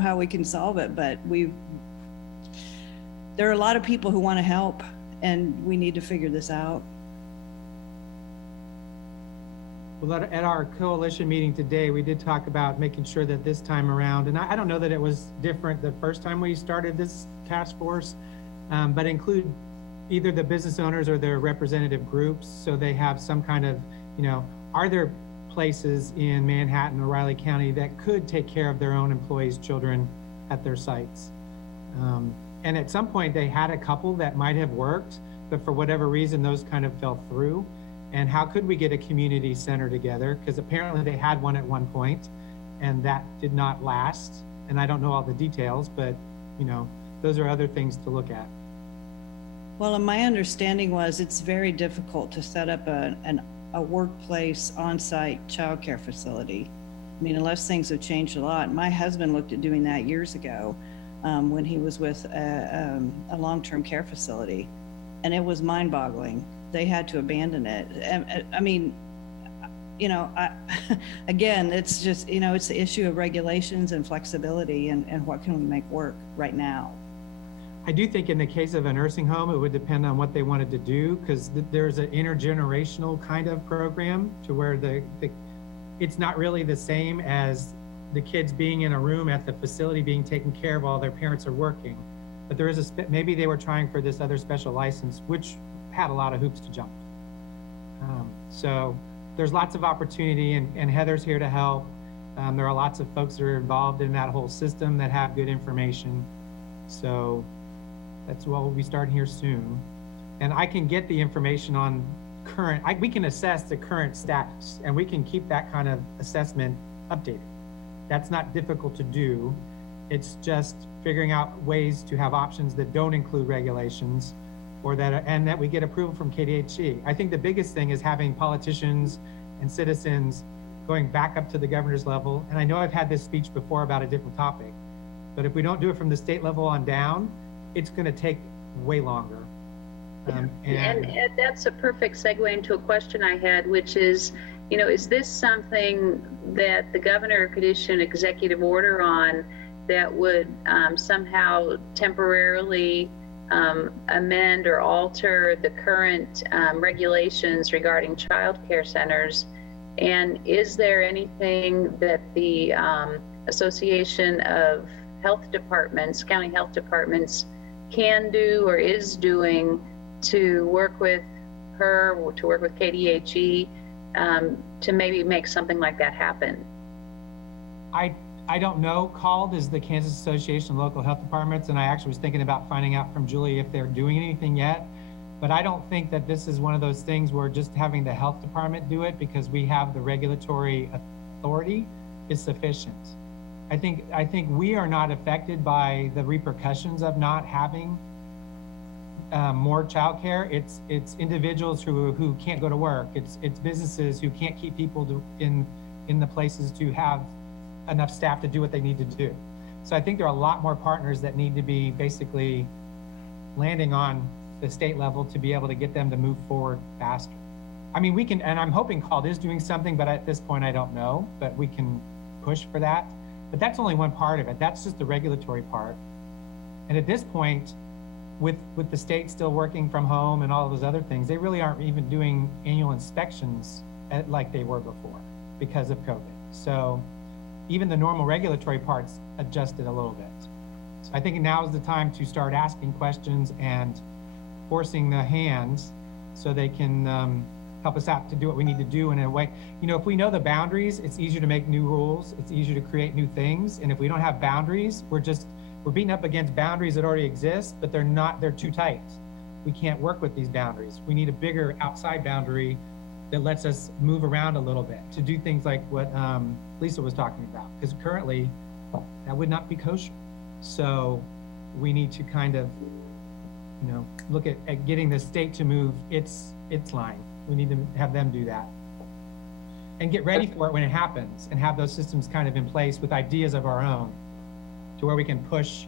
how we can solve it, but there are a lot of people who want to help, and we need to figure this out. Well, at our coalition meeting today, we did talk about making sure that this time around, and I don't know that it was different the first time we started this task force, but include either the business owners or their representative groups, so they have some kind of, you know, are there places in Manhattan or Riley County that could take care of their own employees' children at their sites? And at some point they had a couple that might have worked, but for whatever reason, those kind of fell through. And how could we get a community center together? Because apparently they had one at one point and that did not last. And I don't know all the details, but you know, those are other things to look at. Well, and my understanding was it's very difficult to set up a workplace on-site childcare facility. I mean, unless things have changed a lot. My husband looked at doing that years ago when he was with a long-term care facility, and it was mind-boggling. They had to abandon it. I mean, you know, again, it's just, you know, it's the issue of regulations and flexibility and what can we make work right now. I do think in the case of a nursing home, it would depend on what they wanted to do, because there's an intergenerational kind of program to where it's not really the same as the kids being in a room at the facility being taken care of while their parents are working. But there is maybe they were trying for this other special license, which had a lot of hoops to jump. So there's lots of opportunity, and Heather's here to help. There are lots of folks that are involved in that whole system that have good information. So that's what we'll be starting here soon. And I can get the information on current, we can assess the current status, and we can keep that kind of assessment updated. That's not difficult to do. It's just figuring out ways to have options that don't include regulations, or that we get approval from KDHE. I think the biggest thing is having politicians and citizens going back up to the governor's level. And I know I've had this speech before about a different topic, but if we don't do it from the state level on down, it's going to take way longer. And that's a perfect segue into a question I had, which is, is this something that the governor could issue an executive order on that would somehow temporarily amend or alter the current regulations regarding child care centers? And is there anything that the Association of Health Departments, county health departments, can do or is doing to work with her, or to work with KDHE to maybe make something like that happen? I don't know. CALD is the Kansas Association of Local Health Departments, and I actually was thinking about finding out from Julie if they're doing anything yet. But I don't think that this is one of those things where just having the health department do it because we have the regulatory authority is sufficient. I think we are not affected by the repercussions of not having more childcare. It's individuals who can't go to work. It's businesses who can't keep people in the places to have enough staff to do what they need to do. So I think there are a lot more partners that need to be basically landing on the state level to be able to get them to move forward faster. I mean, we can, and I'm hoping CALD is doing something, but at this point I don't know, but we can push for that. But that's only one part of it. That's just the regulatory part. And at this point, with the state still working from home and all those other things, they really aren't even doing annual inspections like they were before because of COVID. So even the normal regulatory parts adjusted a little bit. So I think now is the time to start asking questions and forcing the hands so they can help us out to do what we need to do in a way. If we know the boundaries, it's easier to make new rules. It's easier to create new things. And if we don't have boundaries, we're beating up against boundaries that already exist, but they're too tight. We can't work with these boundaries. We need a bigger outside boundary that lets us move around a little bit to do things like what Lisa was talking about, because currently that would not be kosher. So we need to kind of, look at getting the state to move its line. We need to have them do that and get ready for it when it happens and have those systems kind of in place with ideas of our own to where we can push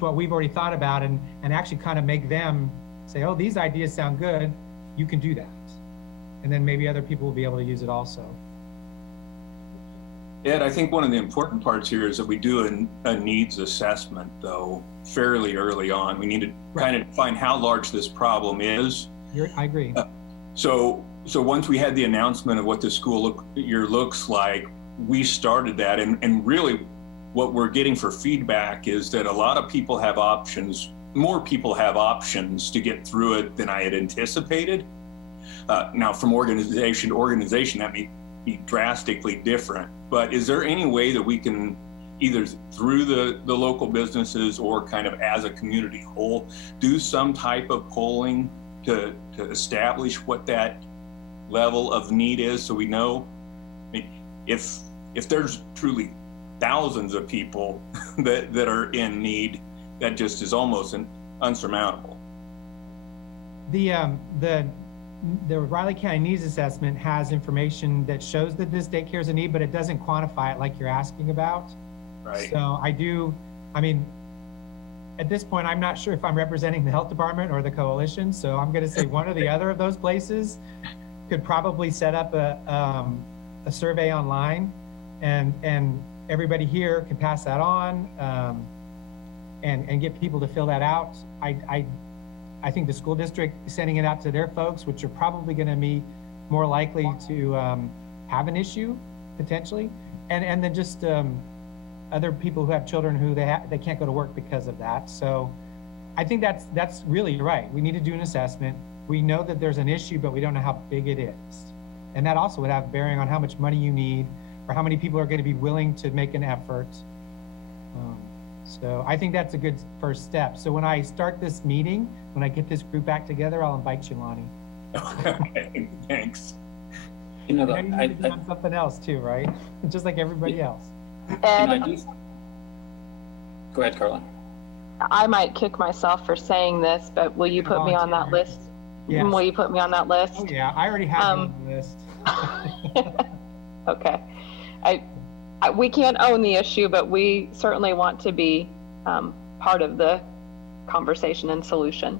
what we've already thought about and actually kind of make them say, oh, these ideas sound good. You can do that. And then maybe other people will be able to use it also. Ed, I think one of the important parts here is that we do a needs assessment, though, fairly early on. We need to kind of find how large this problem is. I agree. So once we had the announcement of what the school year looks like, we started that. And really what we're getting for feedback is that a lot of people have options. More people have options to get through it than I had anticipated. Now, from organization to organization, that may be drastically different. But is there any way that we can, either through the local businesses or kind of as a community whole, do some type of polling to establish what that level of need is, so we know? I mean, if there's truly thousands of people that are in need, that just is almost unsurmountable. The Riley County Needs Assessment has information that shows that this daycare is a need, but it doesn't quantify it like you're asking about. Right. So at this point, I'm not sure if I'm representing the health department or the coalition. So I'm going to say one or the other of those places could probably set up a survey online and everybody here can pass that on and get people to fill that out. I think the school district sending it out to their folks, which are probably going to be more likely to have an issue potentially, and then just other people who have children who they can't go to work because of that. So I think that's really right. We need to do an assessment. We know that there's an issue, but we don't know how big it is, and that also would have bearing on how much money you need or how many people are going to be willing to make an effort. So I think that's a good first step. So when I start this meeting, when I get this group back together, I'll invite you, Lonnie. Okay, thanks. You need to be on something else too, right? Just like everybody else. Go ahead, Carla. I might kick myself for saying this, but will you put me on that list? Yes. Will you put me on that list? Oh yeah, I already have it on the list. Okay. We can't own the issue, but we certainly want to be part of the conversation and solution.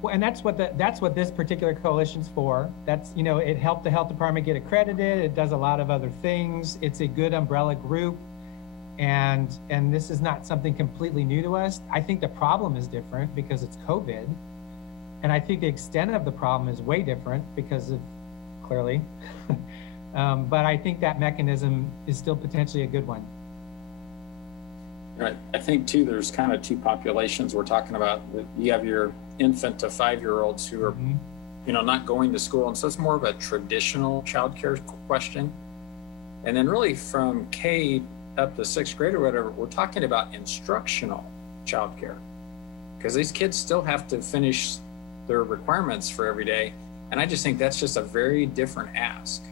Well, and that's what this particular coalition's for. That's, it helped the health department get accredited. It does a lot of other things. It's a good umbrella group. And this is not something completely new to us. I think the problem is different because it's COVID. And I think the extent of the problem is way different because of, clearly. But I think that mechanism is still potentially a good one. Right. I think too, there's kind of two populations we're talking about. You have your infant to 5-year-olds who are, not going to school. And so it's more of a traditional childcare question. And then really from K up to 6th grade or whatever, we're talking about instructional childcare, because these kids still have to finish their requirements for every day. And I just think that's just a very different ask.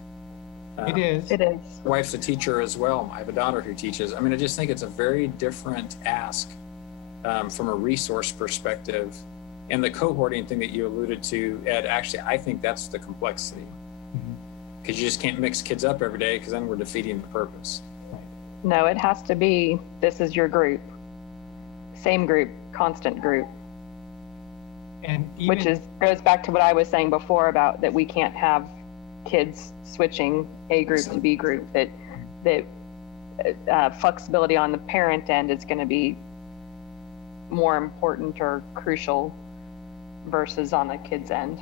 It is. It is. My wife's a teacher as well. I have a daughter who teaches. I mean, I just think it's a very different ask from a resource perspective. And the cohorting thing that you alluded to, Ed, actually, I think that's the complexity. Because you just can't mix kids up every day, because then we're defeating the purpose. No, it has to be, this is your group. Same group, constant group. And which goes back to what I was saying before about that we can't have kids switching A group to B group, that flexibility on the parent end is going to be more important or crucial versus on the kids end.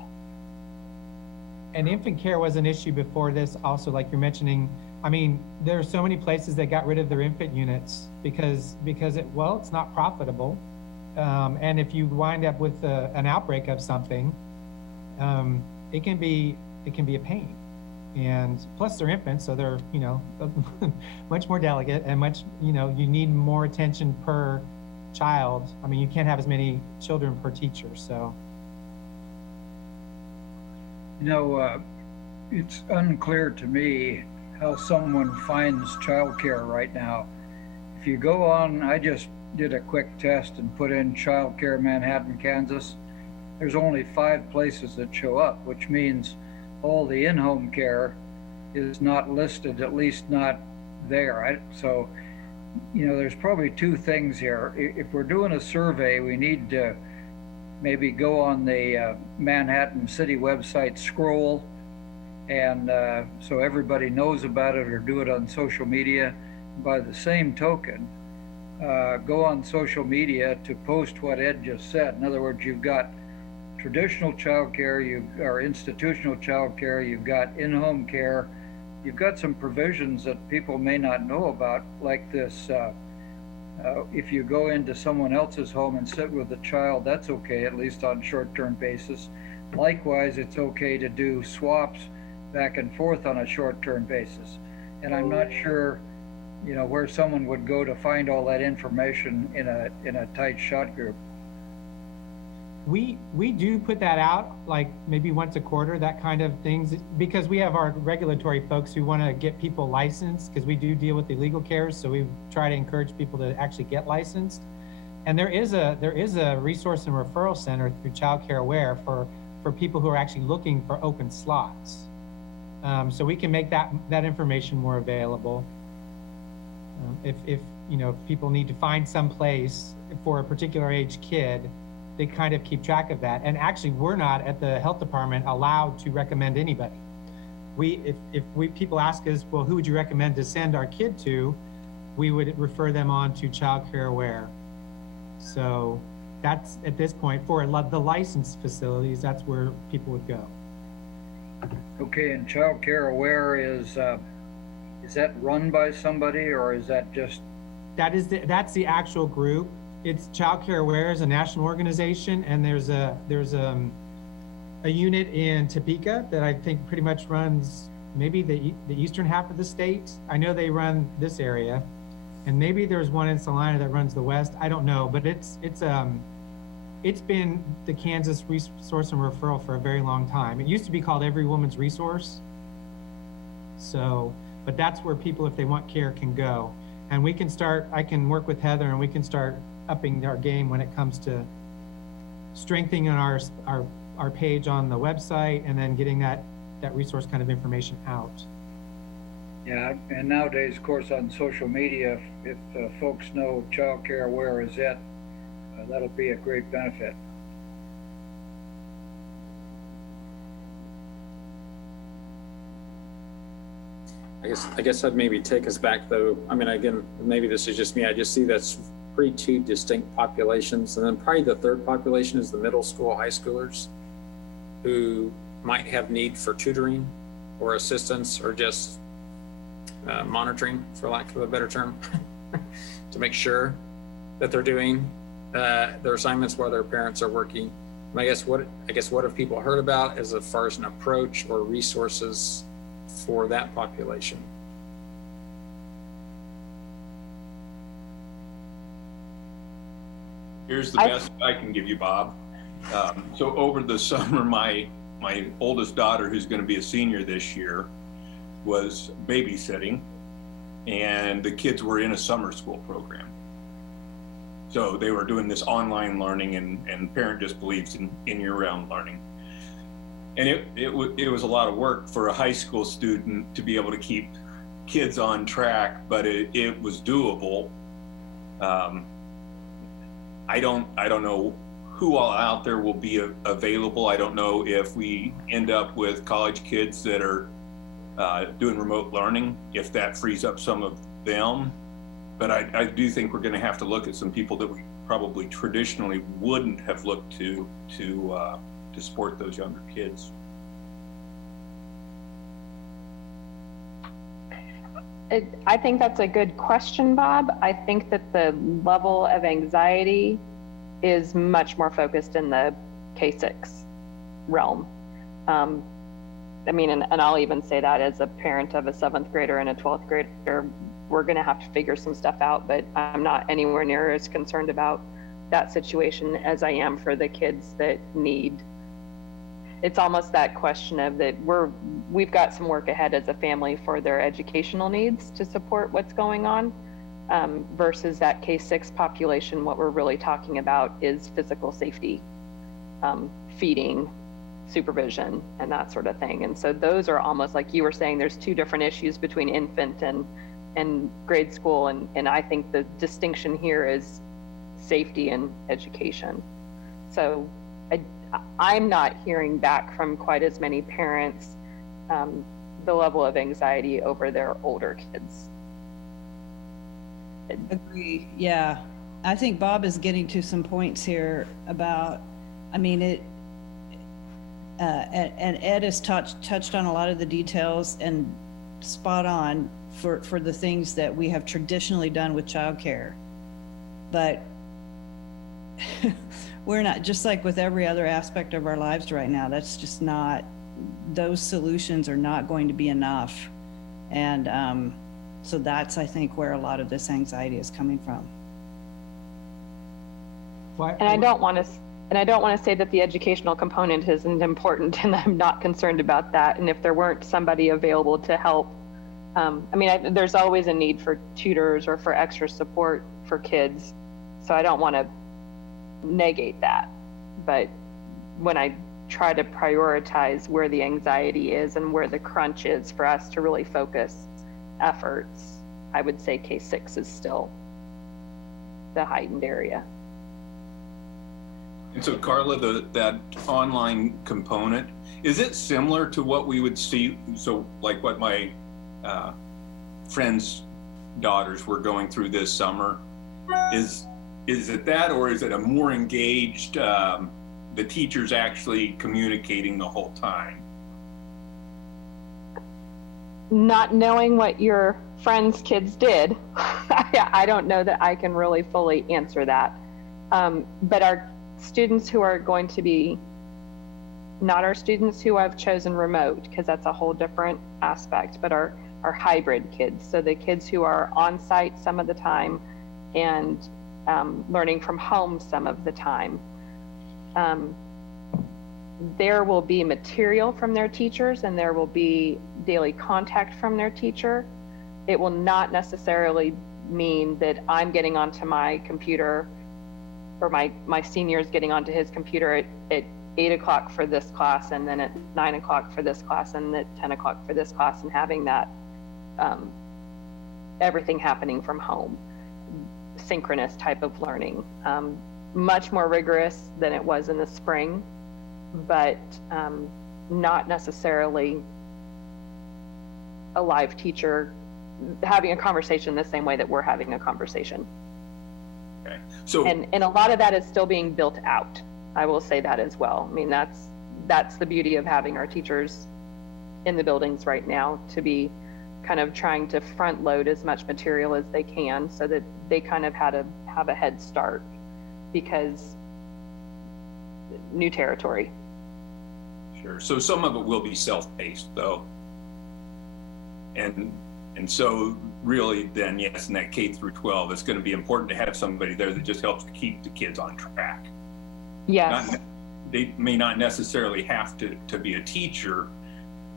And infant care was an issue before this also, like you're mentioning. I mean, there are so many places that got rid of their infant units because it's not profitable. And if you wind up with an outbreak of something, it can be a pain. And plus they're infants, so they're, much more delicate and much, you need more attention per child. I mean, you can't have as many children per teacher, so. It's unclear to me how someone finds childcare right now. If you go on, I just did a quick test and put in childcare Manhattan, Kansas. There's only 5 places that show up, which means all the in-home care is not listed, at least not there. So, there's probably 2 things here. If we're doing a survey, we need to maybe go on the Manhattan City website, scroll, and so everybody knows about it, or do it on social media. By the same token, go on social media to post what Ed just said. In other words, you've got traditional childcare, or institutional childcare, you've got in-home care, you've got some provisions that people may not know about, like this. If you go into someone else's home and sit with a child, that's okay, at least on short-term basis. Likewise, it's okay to do swaps back and forth on a short-term basis. And I'm not sure, where someone would go to find all that information in a tight shot group. We do put that out like maybe once a quarter, that kind of things, because we have our regulatory folks who want to get people licensed, because we do deal with illegal cares, so we try to encourage people to actually get licensed. And there is a resource and referral center through Child Care Aware for people who are actually looking for open slots. So we can make that information more available. If people need to find some place for a particular age kid, they kind of keep track of that. And actually, we're not at the health department allowed to recommend anybody. If people ask us, well, who would you recommend to send our kid to? We would refer them on to Child Care Aware. So that's, at this point, for the licensed facilities, that's where people would go. Okay, and Child Care Aware is that run by somebody, or is that just? That's the actual group. It's Child Care Aware is a national organization, and there's a unit in Topeka that I think pretty much runs maybe the eastern half of the state. I know they run this area, and maybe there's one in Salina that runs the west. I don't know, but it's been the Kansas Resource and Referral for a very long time. It used to be called Every Woman's Resource. So, but that's where people, if they want care, can go. And I can work with Heather, and we can start upping our game when it comes to strengthening our page on the website, and then getting that resource kind of information out. Yeah, and nowadays, of course, on social media, if folks know Child Care Aware is it, that'll be a great benefit. I guess I'd maybe take us back though. I mean, again, maybe this is just me. I just see that's two distinct populations. And then probably the third population is the middle school, high schoolers who might have need for tutoring or assistance or just monitoring, for lack of a better term, to make sure that they're doing their assignments while their parents are working. And I guess what have people heard about as far as an approach or resources for that population? Here's the best I can give you, Bob. So over the summer, my oldest daughter, who's going to be a senior this year, was babysitting, and the kids were in a summer school program. So they were doing this online learning, and parent just believes in year-round learning. And it was a lot of work for a high school student to be able to keep kids on track, but it was doable. I don't know who all out there will be available. I don't know if we end up with college kids that are doing remote learning, if that frees up some of them. But I do think we're going to have to look at some people that we probably traditionally wouldn't have looked to support those younger kids. I think that's a good question, Bob. I think that the level of anxiety is much more focused in the K-6 realm. I mean, and I'll even say that as a parent of a 7th grader and a 12th grader, we're going to have to figure some stuff out, but I'm not anywhere near as concerned about that situation as I am for the kids that need. It's almost that question of that we've got some work ahead as a family for their educational needs to support what's going on, versus that K-6 population. What we're really talking about is physical safety, feeding, supervision, and that sort of thing. And so those are almost like you were saying, there's two different issues between infant and grade school. And I think the distinction here is safety and education. So I'm not hearing back from quite as many parents the level of anxiety over their older kids. Agree. Yeah. I think Bob is getting to some points here about, I mean, and Ed has touched on a lot of the details and spot on for the things that we have traditionally done with childcare. But we're not, just like with every other aspect of our lives right now, that's just not, those solutions are not going to be enough. And so that's, I think, where a lot of this anxiety is coming from. And I don't want to say that the educational component isn't important, and I'm not concerned about that. And if there weren't somebody available to help, I mean, there's always a need for tutors or for extra support for kids. So I don't want to negate that. But when I try to prioritize where the anxiety is and where the crunch is for us to really focus efforts, I would say K-6 is still the heightened area. And so, Carla, that online component, is it similar to what we would see? So like what my friends' daughters were going through this summer, is it that, or is it a more engaged, the teacher's actually communicating the whole time? Not knowing what your friends' kids did, I don't know that I can really fully answer that. But our students who are going to be, not our students who have chosen remote, because that's a whole different aspect, but our hybrid kids. So the kids who are on site some of the time and learning from home some of the time. There will be material from their teachers and there will be daily contact from their teacher. It will not necessarily mean that I'm getting onto my computer or my senior's getting onto his computer at 8 o'clock for this class, and then at 9 o'clock for this class, and at 10 o'clock for this class, and having that everything happening from home, synchronous type of learning. Much more rigorous than it was in the spring, but not necessarily a live teacher having a conversation the same way that we're having a conversation. Okay. So, And a lot of that is still being built out. I will say that as well. I mean, that's the beauty of having our teachers in the buildings right now, to be kind of trying to front load as much material as they can so that they kind of have a head start, because new territory. sure. So some of it will be self-paced though. And so really then, yes, in that K through 12, it's going to be important to have somebody there that just helps to keep the kids on track. Yes. They may not necessarily have to be a teacher,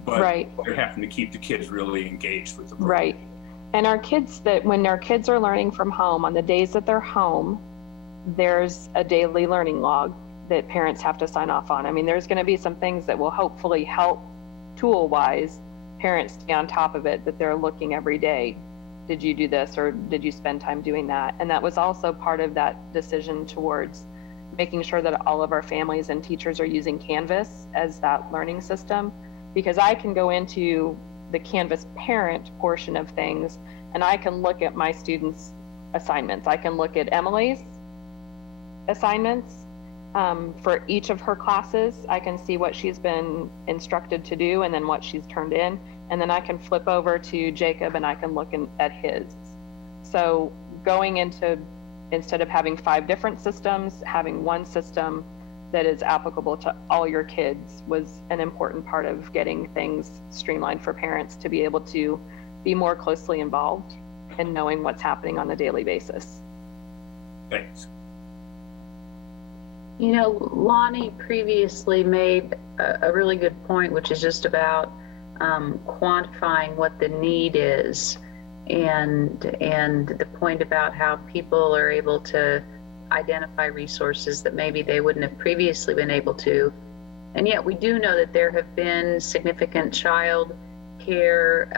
but Right. they're having to keep the kids really engaged with the program. Right. And our kids, when our kids are learning from home, on the days that they're home, there's a daily learning log that parents have to sign off on. I mean, there's going to be some things that will hopefully help tool-wise parents stay on top of it, that they're looking every day. Did you do this, or did you spend time doing that? And that was also part of that decision towards making sure that all of our families and teachers are using Canvas as that learning system, because I can go into the Canvas parent portion of things and I can look at my students' assignments. I can look at Emily's assignments for each of her classes. I can see what she's been instructed to do and then what she's turned in. And then I can flip over to Jacob and I can look at his. So going into, instead of having 5 different systems, having one system that is applicable to all your kids was an important part of getting things streamlined for parents to be able to be more closely involved in knowing what's happening on a daily basis. Thanks. You know, Lonnie previously made a really good point, which is just about quantifying what the need is, and the point about how people are able to identify resources that maybe they wouldn't have previously been able to. And yet we do know that there have been significant child care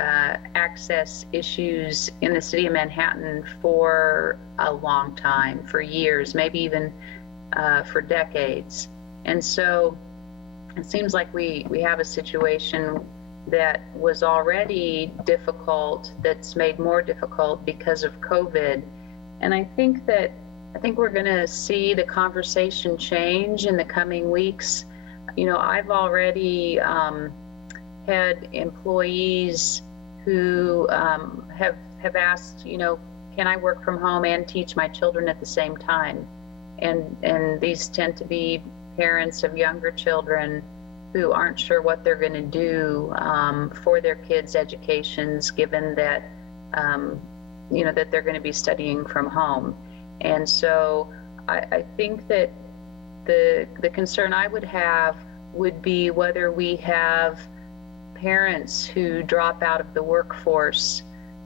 access issues in the city of Manhattan for a long time, for years, maybe even for decades. And so it seems like we have a situation that was already difficult, that's made more difficult because of COVID. And I think we're going to see the conversation change in the coming weeks. You know, I've already had employees who have asked, you know, can I work from home and teach my children at the same time? And these tend to be parents of younger children who aren't sure what they're going to do for their kids' educations, given that, you know, that they're going to be studying from home. And so I think that the concern I would have would be whether we have parents who drop out of the workforce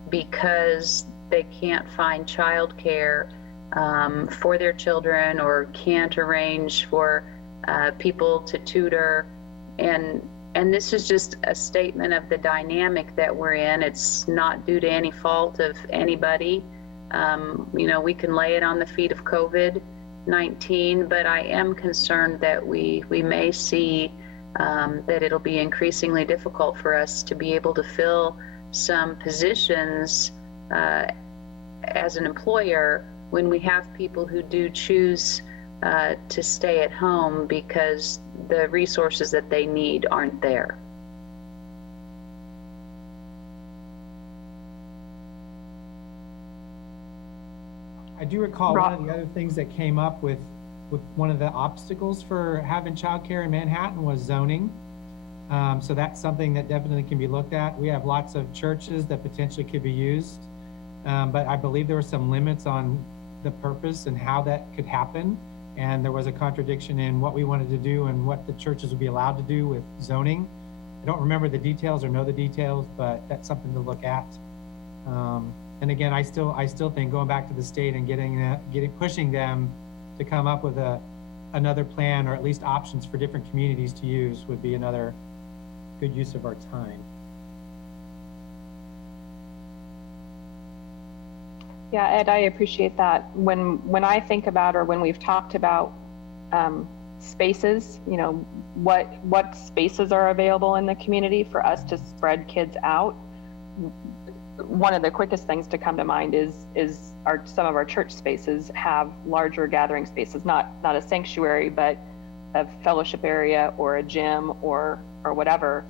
because they can't find childcare for their children, or can't arrange for people to tutor. And this is just a statement of the dynamic that we're in. It's not due to any fault of anybody. You know, we can lay it on the feet of COVID-19, but I am concerned that we may see that it'll be increasingly difficult for us to be able to fill some positions as an employer when we have people who do choose to stay at home because the resources that they need aren't there. I do recall one of the other things that came up with one of the obstacles for having childcare in Manhattan was zoning. So that's something that definitely can be looked at. We have lots of churches that potentially could be used, but I believe there were some limits on the purpose and how that could happen. And there was a contradiction in what we wanted to do and what the churches would be allowed to do with zoning. I don't remember the details or know the details, but that's something to look at. And again, I still think going back to the state and pushing them to come up with another plan, or at least options for different communities to use, would be another good use of our time. Yeah, Ed, I appreciate that. When I think about, or when we've talked about spaces, you know, what spaces are available in the community for us to spread kids out, one of the quickest things to come to mind is some of our church spaces have larger gathering spaces, not a sanctuary, but a fellowship area or a gym or whatever.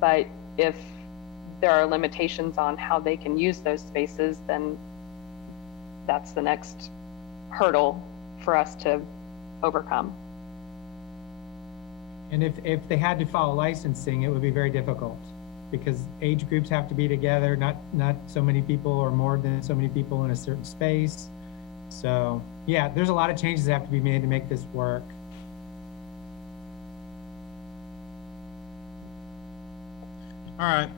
But if there are limitations on how they can use those spaces, then that's the next hurdle for us to overcome. And if they had to follow licensing, it would be very difficult because age groups have to be together, not so many people or more than so many people in a certain space. So yeah, there's a lot of changes that have to be made to make this work. All right.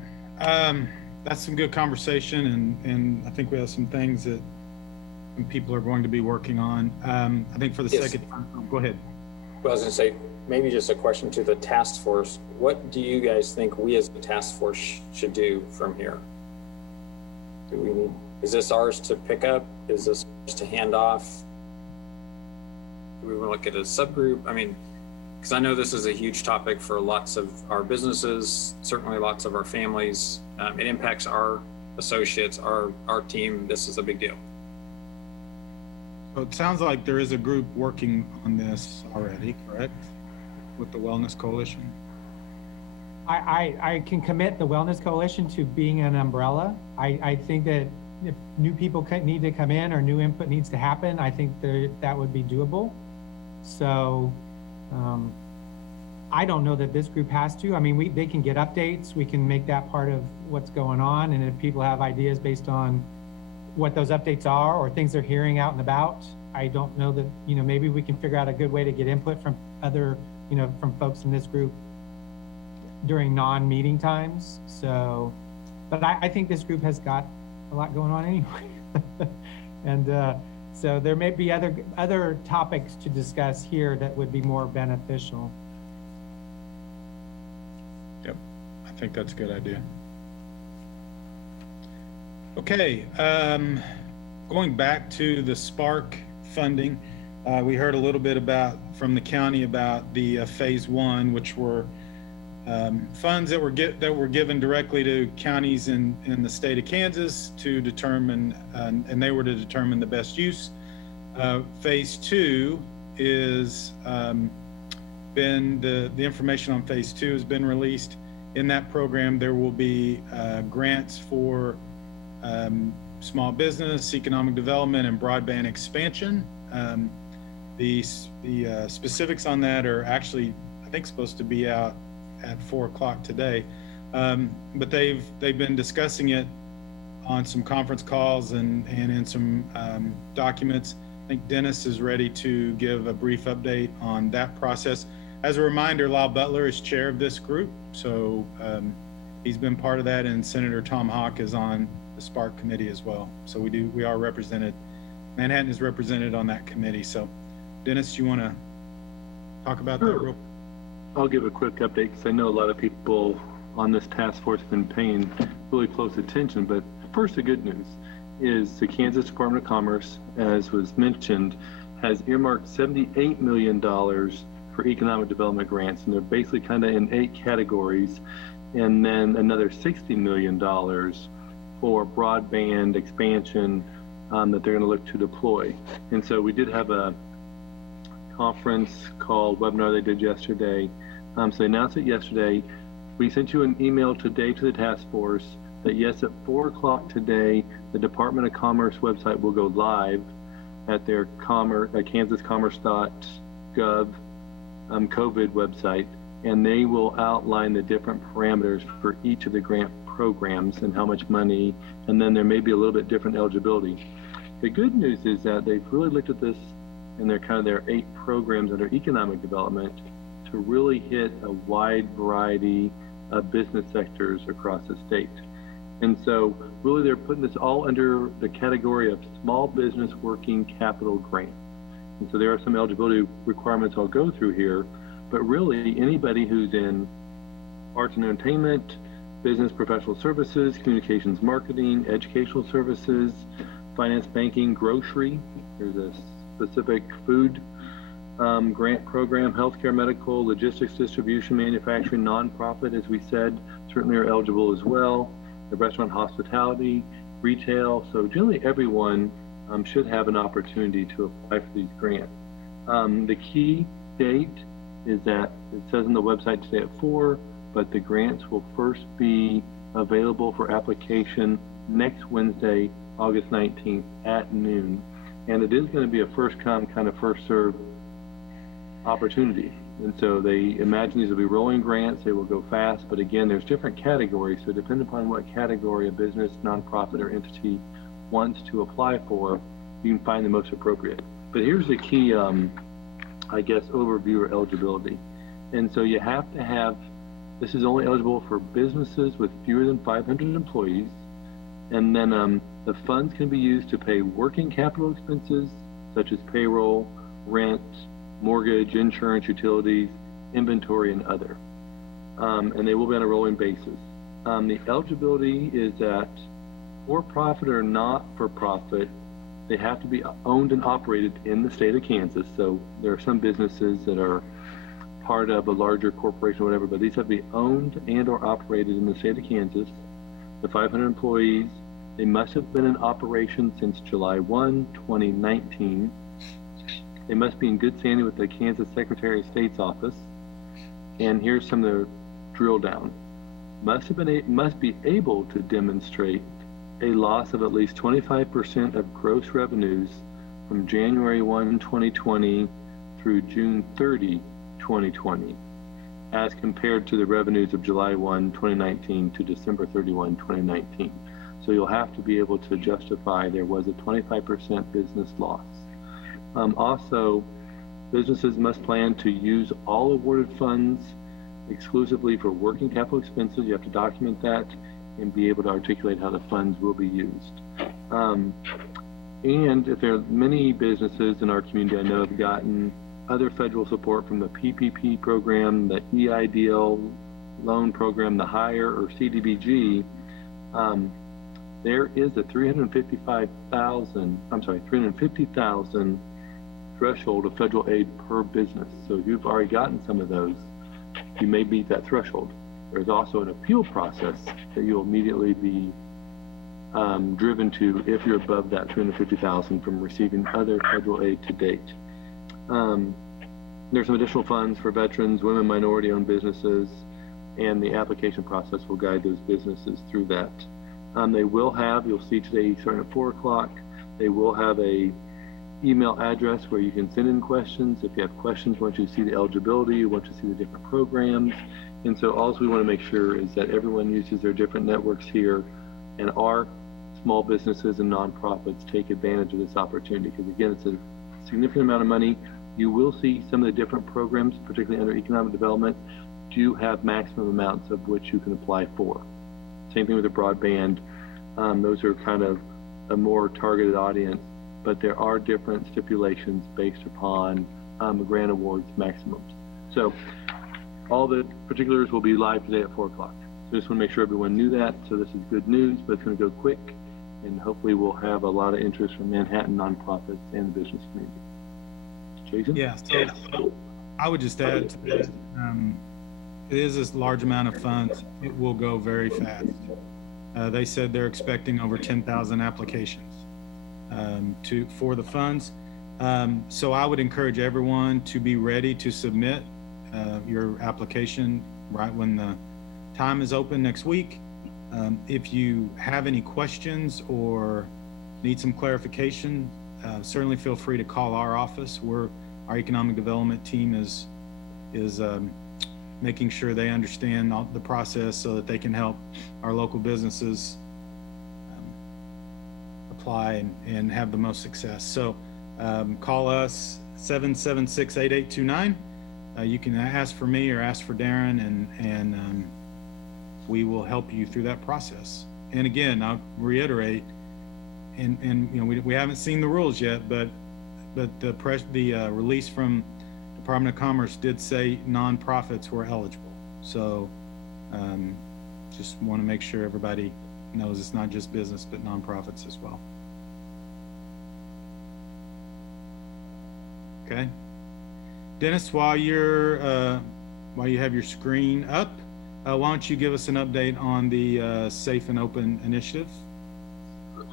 That's some good conversation, and I think we have some things that people are going to be working on. I think for the Yes. second, go ahead. Well, I was going to say, maybe just a question to the task force. What do you guys think we as a task force should do from here? Is this ours to pick up? Is this ours to hand off? Do we want to look at a subgroup? I mean, because I know this is a huge topic for lots of our businesses, certainly lots of our families. It impacts our associates, our team. This is a big deal. So it sounds like there is a group working on this already, correct? With the Wellness Coalition? I can commit the Wellness Coalition to being an umbrella. I think that if new people need to come in or new input needs to happen, I think that would be doable. So I don't know that this group has to. I mean, they can get updates. We can make that part of what's going on. And if people have ideas based on what those updates are or things they're hearing out and about, I don't know that, maybe we can figure out a good way to get input from other, from folks in this group during non-meeting times. So, but I think this group has got a lot going on anyway. And so there may be other topics to discuss here that would be more beneficial. Yep, I think that's a good idea. Okay, going back to the Spark funding, we heard a little bit from the county about the phase one, which were funds that were given directly to counties in the state of Kansas to determine, and they were to determine the best use. Phase two is the information on phase two has been released. In that program, there will be grants for small business, economic development, and broadband expansion. The specifics on that are actually, I think, supposed to be out at 4 o'clock today. But they've been discussing it on some conference calls and in some documents. I think Dennis is ready to give a brief update on that process. As a reminder, Lyle Butler is chair of this group, so he's been part of that, and Senator Tom Hawk is on the Spark committee as well. So we are represented. Manhattan is represented on that committee. So Dennis, you want to talk about that real? I'll give a quick update because I know a lot of people on this task force have been paying really close attention. But first, the good news is the Kansas Department of Commerce, as was mentioned, has earmarked $78 million for economic development grants, and they're basically kind of in 8 categories, and then another $60 million for broadband expansion that they're going to look to deploy. And so we did have a conference call webinar they did yesterday. So they announced it yesterday. We sent you an email today to the task force that yes, at 4 o'clock today, the Department of Commerce website will go live at their kansascommerce.gov COVID website, and they will outline the different parameters for each of the grant programs and how much money, and then there may be a little bit different eligibility. The good news is that they've really looked at this in their 8 programs under economic development to really hit a wide variety of business sectors across the state. And so really they're putting this all under the category of small business working capital grant. And so there are some eligibility requirements I'll go through here, but really anybody who's in arts and entertainment, business professional services, communications marketing, educational services, finance, banking, grocery. There's a specific food grant program, healthcare, medical, logistics, distribution, manufacturing, nonprofit, as we said, certainly are eligible as well. the restaurant hospitality, retail. So generally everyone should have an opportunity to apply for these grants. The key date is that it says on the website today at 4, but the grants will first be available for application next Wednesday, August 19th at noon. And it is going to be a first come, kind of first served opportunity. And so they imagine these will be rolling grants. They will go fast, but again, there's different categories. So depending upon what category a business, nonprofit, or entity wants to apply for, you can find the most appropriate. But here's the key, I guess, overview or eligibility. And so you have to have, this is only eligible for businesses with fewer than 500 employees. And then the funds can be used to pay working capital expenses, such as payroll, rent, mortgage, insurance, utilities, inventory, and other. And they will be on a rolling basis. The eligibility is that for-profit or not-for-profit, they have to be owned and operated in the state of Kansas. So there are some businesses that are part of a larger corporation or whatever, but these have to be owned and or operated in the state of Kansas. The 500 employees, they must have been in operation since July 1, 2019. They must be in good standing with the Kansas Secretary of State's office. And here's some of the drill down. Must be able to demonstrate a loss of at least 25% of gross revenues from January 1, 2020 through June 30, 2020, as compared to the revenues of July 1, 2019 to December 31, 2019. So you'll have to be able to justify there was a 25% business loss. Also, businesses must plan to use all awarded funds exclusively for working capital expenses. You have to document that and be able to articulate how the funds will be used. And if there are many businesses in our community I know have gotten other federal support from the PPP program, the EIDL loan program, the HIRE or CDBG, there is a $350,000 threshold of federal aid per business. So if you've already gotten some of those, you may meet that threshold. There's also an appeal process that you'll immediately be driven to if you're above that $350,000 from receiving other federal aid to date. There's some additional funds for veterans, women, minority-owned businesses, and the application process will guide those businesses through that. They will have, you'll see today starting at 4 o'clock, they will have a email address where you can send in questions. If you have questions, once you see the eligibility, you want to see the different programs. And so all we want to make sure is that everyone uses their different networks here, and our small businesses and nonprofits take advantage of this opportunity, because again, it's a significant amount of money. You will see some of the different programs, particularly under economic development, do have maximum amounts of which you can apply for. Same thing with the broadband. Those are kind of a more targeted audience, but there are different stipulations based upon grant awards maximums. So all the particulars will be live today at 4 o'clock. So just want to make sure everyone knew that. So this is good news, but it's going to go quick, and hopefully we'll have a lot of interest from Manhattan nonprofits and the business community. Jason? Yeah, so I would just add to that, it is this large amount of funds. It will go very fast. They said they're expecting over 10,000 applications for the funds. So I would encourage everyone to be ready to submit your application right when the time is open next week. If you have any questions or need some clarification, certainly feel free to call our office. Our economic development team is making sure they understand the process so that they can help our local businesses apply and have the most success. So call us 776-8829. You can ask for me or ask for Darren, and we will help you through that process. And again, I'll reiterate, and you know, we haven't seen the rules yet, but the release from Department of Commerce did say nonprofits were eligible. So just want to make sure everybody knows it's not just business, but nonprofits as well. Okay. Dennis, while you have your screen up, why don't you give us an update on the Safe and Open initiative?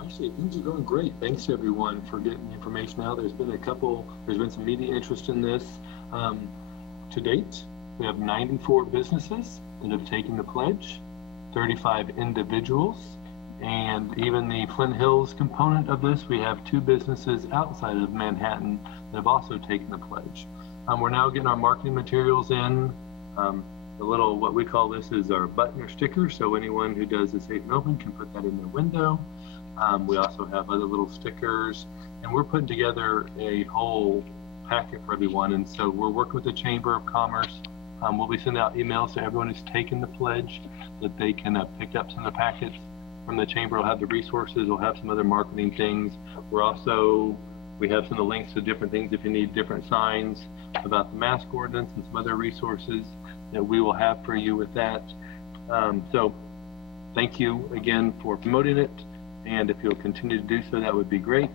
Actually, things are going great. Thanks to everyone for getting the information out. There's been some media interest in this. To date, we have 94 businesses that have taken the pledge, 35 individuals, and even the Flint Hills component of this, we have 2 businesses outside of Manhattan that have also taken the pledge. We're now getting our marketing materials in. The little, what we call this is our button or sticker, so anyone who does the Safe and Open can put that in their window. We also have other little stickers, and we're putting together a whole packet for everyone. And so we're working with the Chamber of Commerce. We'll be sending out emails to everyone who's taken the pledge that they can pick up some of the packets from the Chamber. Will have the resources. We'll have some other marketing things. We have some of the links to different things if you need different signs about the mask ordinance and some other resources that we will have for you with that. So thank you again for promoting it. And if you'll continue to do so, that would be great.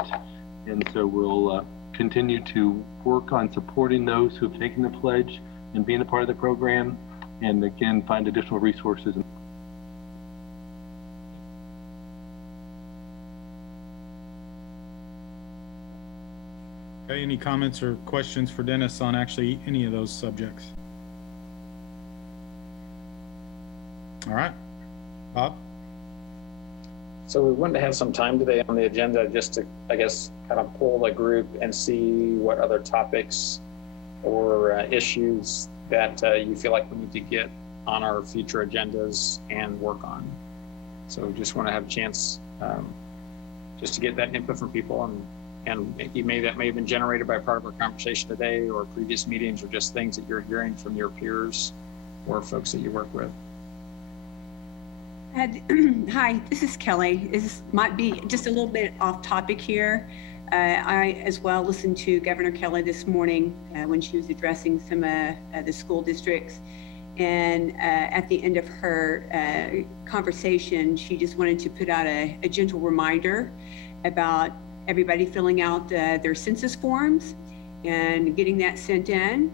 And so we'll continue to work on supporting those who have taken the pledge and being a part of the program. And again, find additional resources. Okay, any comments or questions for Dennis on actually any of those subjects? All right, Bob? So we wanted to have some time today on the agenda just to, I guess, kind of pull the group and see what other topics or issues that you feel like we need to get on our future agendas and work on. So just want to have a chance just to get that input from people, and that may have been generated by part of our conversation today or previous meetings, or just things that you're hearing from your peers or folks that you work with. Hi, this is Kelly. This might be just a little bit off topic here. I as well listened to Governor Kelly this morning when she was addressing some of the school districts. And at the end of her conversation, she just wanted to put out a gentle reminder about everybody filling out their census forms and getting that sent in.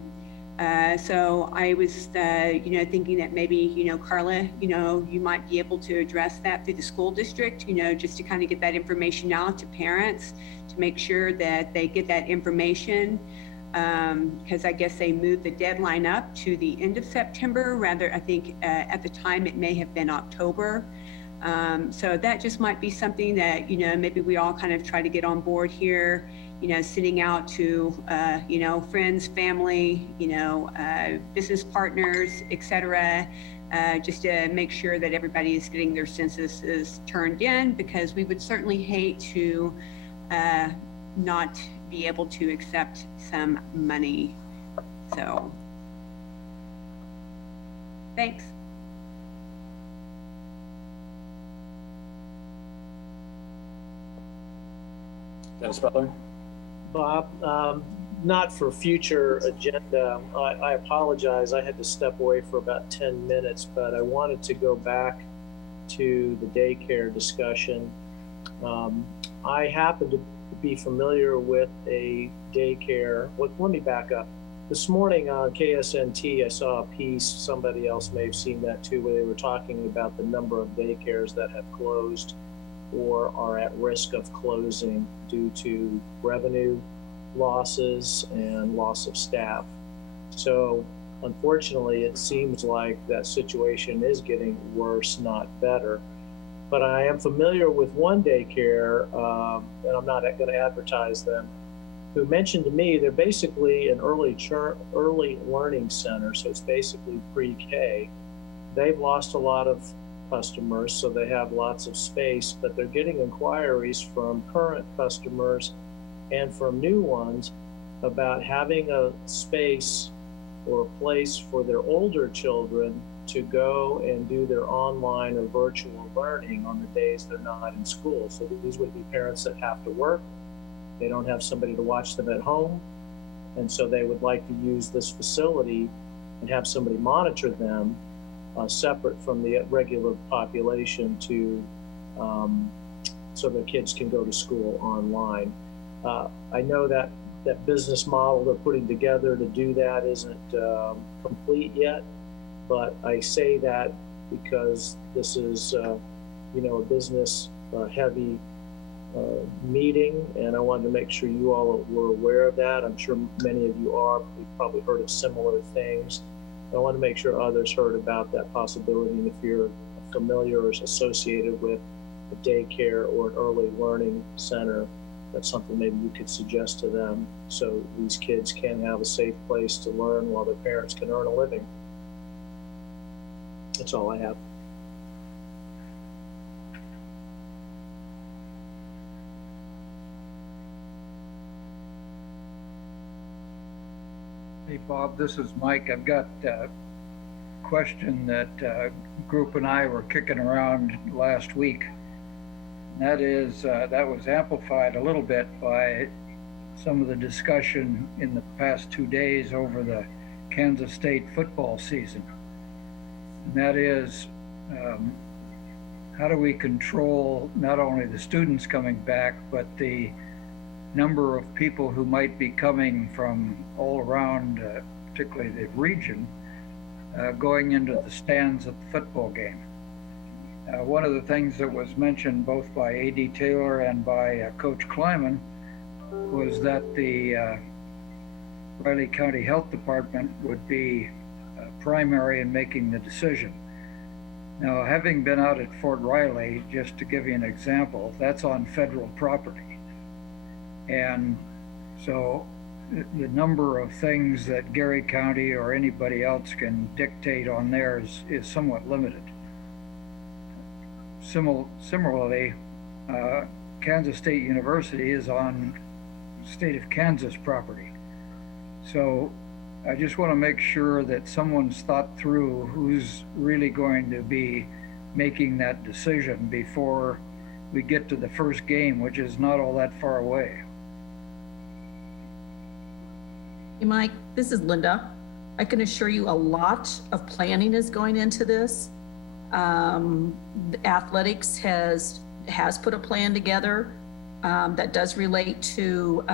So I was, thinking that maybe, Carla, you might be able to address that through the school district, just to kind of get that information out to parents to make sure that they get that information. Because I guess they moved the deadline up to the end of September, rather, I think at the time it may have been October. So that just might be something that, maybe we all kind of try to get on board here, sending out to, friends, family, business partners, et cetera, just to make sure that everybody is getting their censuses turned in, because we would certainly hate to not be able to accept some money. So, thanks. Dennis Butler? Bob, not for future agenda. I apologize. I had to step away for about 10 minutes, but I wanted to go back to the daycare discussion. I happen to be familiar with a daycare. Let me back up. This morning on KSNT, I saw a piece, somebody else may have seen that too, where they were talking about the number of daycares that have closed or are at risk of closing due to revenue losses and loss of staff. So unfortunately, it seems like that situation is getting worse, not better. But I am familiar with one daycare, and I'm not going to advertise them, who mentioned to me they're basically an early learning center, so it's basically pre-K. They've lost a lot of customers, so they have lots of space, but they're getting inquiries from current customers and from new ones about having a space or a place for their older children to go and do their online or virtual learning on the days they're not in school. So these would be parents that have to work. They don't have somebody to watch them at home. And so they would like to use this facility and have somebody monitor them separate from the regular population to so their kids can go to school online. I know that that business model they're putting together to do that isn't complete yet, But I say that because this is, you know, a business heavy meeting, and I wanted to make sure you all were aware of that. I'm sure many of you are. We've probably heard of similar things. I want to make sure others heard about that possibility, and if you're familiar or associated with a daycare or an early learning center, that's something maybe you could suggest to them so these kids can have a safe place to learn while their parents can earn a living. That's all I have. Hey, Bob, this is Mike. I've got a question that group and I were kicking around last week. That is, that was amplified a little bit by some of the discussion in the past 2 days over the Kansas State football season. And that is, how do we control not only the students coming back, but the number of people who might be coming from all around, particularly the region, going into the stands at the football game. One of the things that was mentioned both by A.D. Taylor and by Coach Kleiman was that the Riley County Health Department would be primary in making the decision. Now, having been out at Fort Riley, just to give you an example, that's on federal property. And so the number of things that Gary County or anybody else can dictate on theirs is somewhat limited. Similarly, Kansas State University is on state of Kansas property. So I just want to make sure that someone's thought through who's really going to be making that decision before we get to the first game, which is not all that far away. Hey, Mike, this is Linda. I can assure you a lot of planning is going into this. Athletics has put a plan together that does relate to,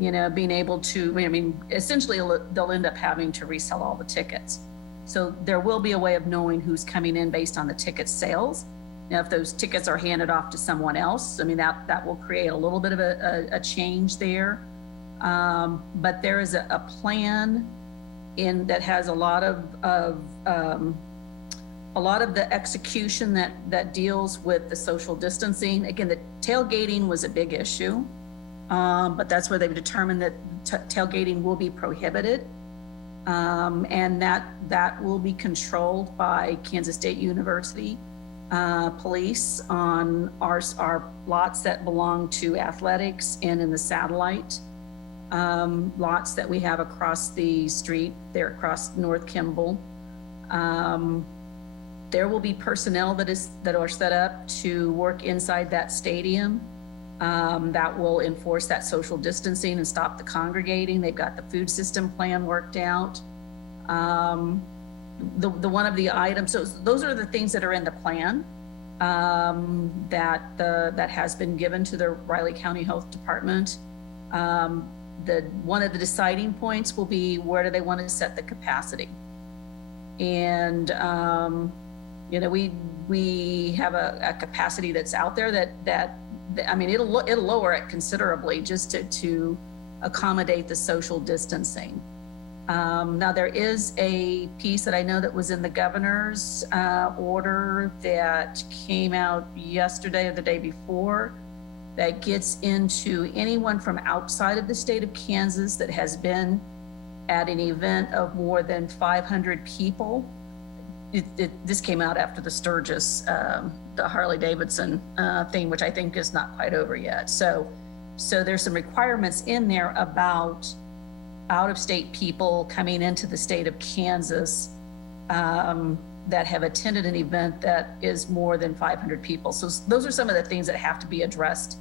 you know, being able to, I mean, essentially they'll end up having to resell all the tickets. So there will be a way of knowing who's coming in based on the ticket sales. Now, if those tickets are handed off to someone else, I mean, that will create a little bit of a change there. But there is a plan that has a lot of the execution that deals with the social distancing. Again, the tailgating was a big issue, but that's where they've determined that tailgating will be prohibited, and that will be controlled by Kansas State University police on our lots that belong to athletics and in the satellite lots that we have across the street there across North Kimball. There will be personnel that are set up to work inside that stadium that will enforce that social distancing and stop the congregating. They've got the food system plan worked out. One of the items, so those are the things that are in the plan that has been given to the Riley County Health Department. One of the deciding points will be where do they want to set the capacity. And you know, we have a capacity that's out there that I mean, it'll lower it considerably just to accommodate the social distancing. Now there is a piece that I know that was in the governor's order that came out yesterday or the day before that gets into anyone from outside of the state of Kansas that has been at an event of more than 500 people. This came out after the Sturgis, the Harley-Davidson thing, which I think is not quite over yet. So there's some requirements in there about out-of-state people coming into the state of Kansas that have attended an event that is more than 500 people. So those are some of the things that have to be addressed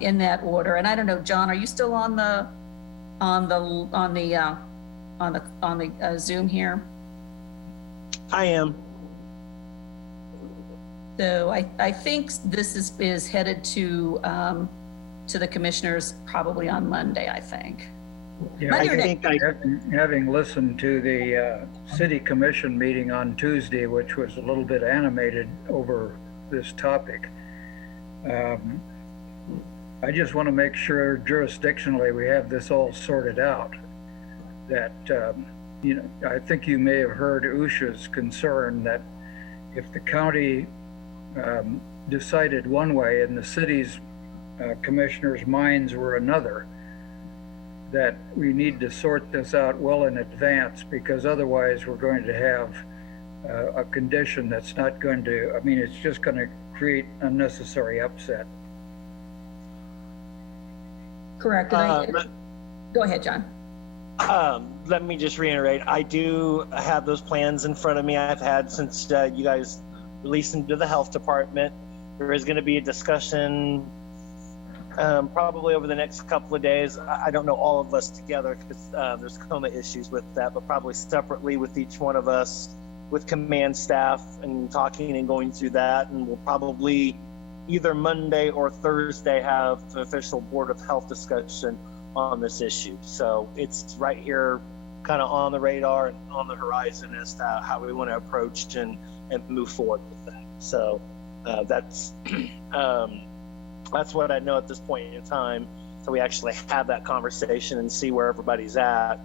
in that order. And I don't know, John, are you still on the Zoom here? I am. So I think this is headed to the commissioners probably on Monday, I think. Yeah, Monday I or next think having listened to the city commission meeting on Tuesday, which was a little bit animated over this topic, I just want to make sure jurisdictionally we have this all sorted out. That, I think you may have heard Usha's concern that if the county decided one way and the city's commissioners' minds were another, that we need to sort this out well in advance, because otherwise we're going to have a condition that's not going to, it's just going to create unnecessary upset. Correct. Go ahead, John. Let me just reiterate, I do have those plans in front of me. I've had since you guys released them to the health department. There is going to be a discussion probably over the next couple of days. I don't know all of us together because there's coma issues with that, but probably separately with each one of us with command staff and talking and going through that. And we'll probably either Monday or Thursday have an official Board of Health discussion on this issue. So it's right here kind of on the radar and on the horizon as to how we want to approach and move forward with that. So that's what I know at this point in time. So we actually have that conversation and see where everybody's at.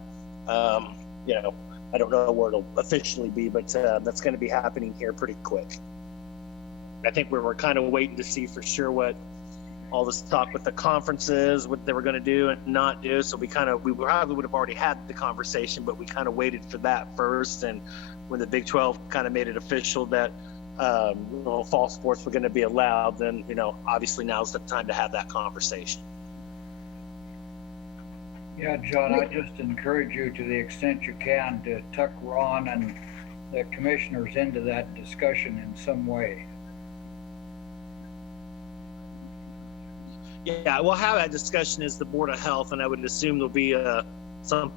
I don't know where it'll officially be, but that's going to be happening here pretty quick. I think we were kind of waiting to see for sure what all this talk with the conferences, what they were going to do and not do. So we probably would have already had the conversation, but we kind of waited for that first. And when the Big 12 kind of made it official that fall sports were going to be allowed, then obviously now's the time to have that conversation. Yeah, John, I just encourage you to the extent you can to tuck Ron and the commissioners into that discussion in some way. Yeah, we'll have that discussion as the Board of Health, and I would assume there'll be some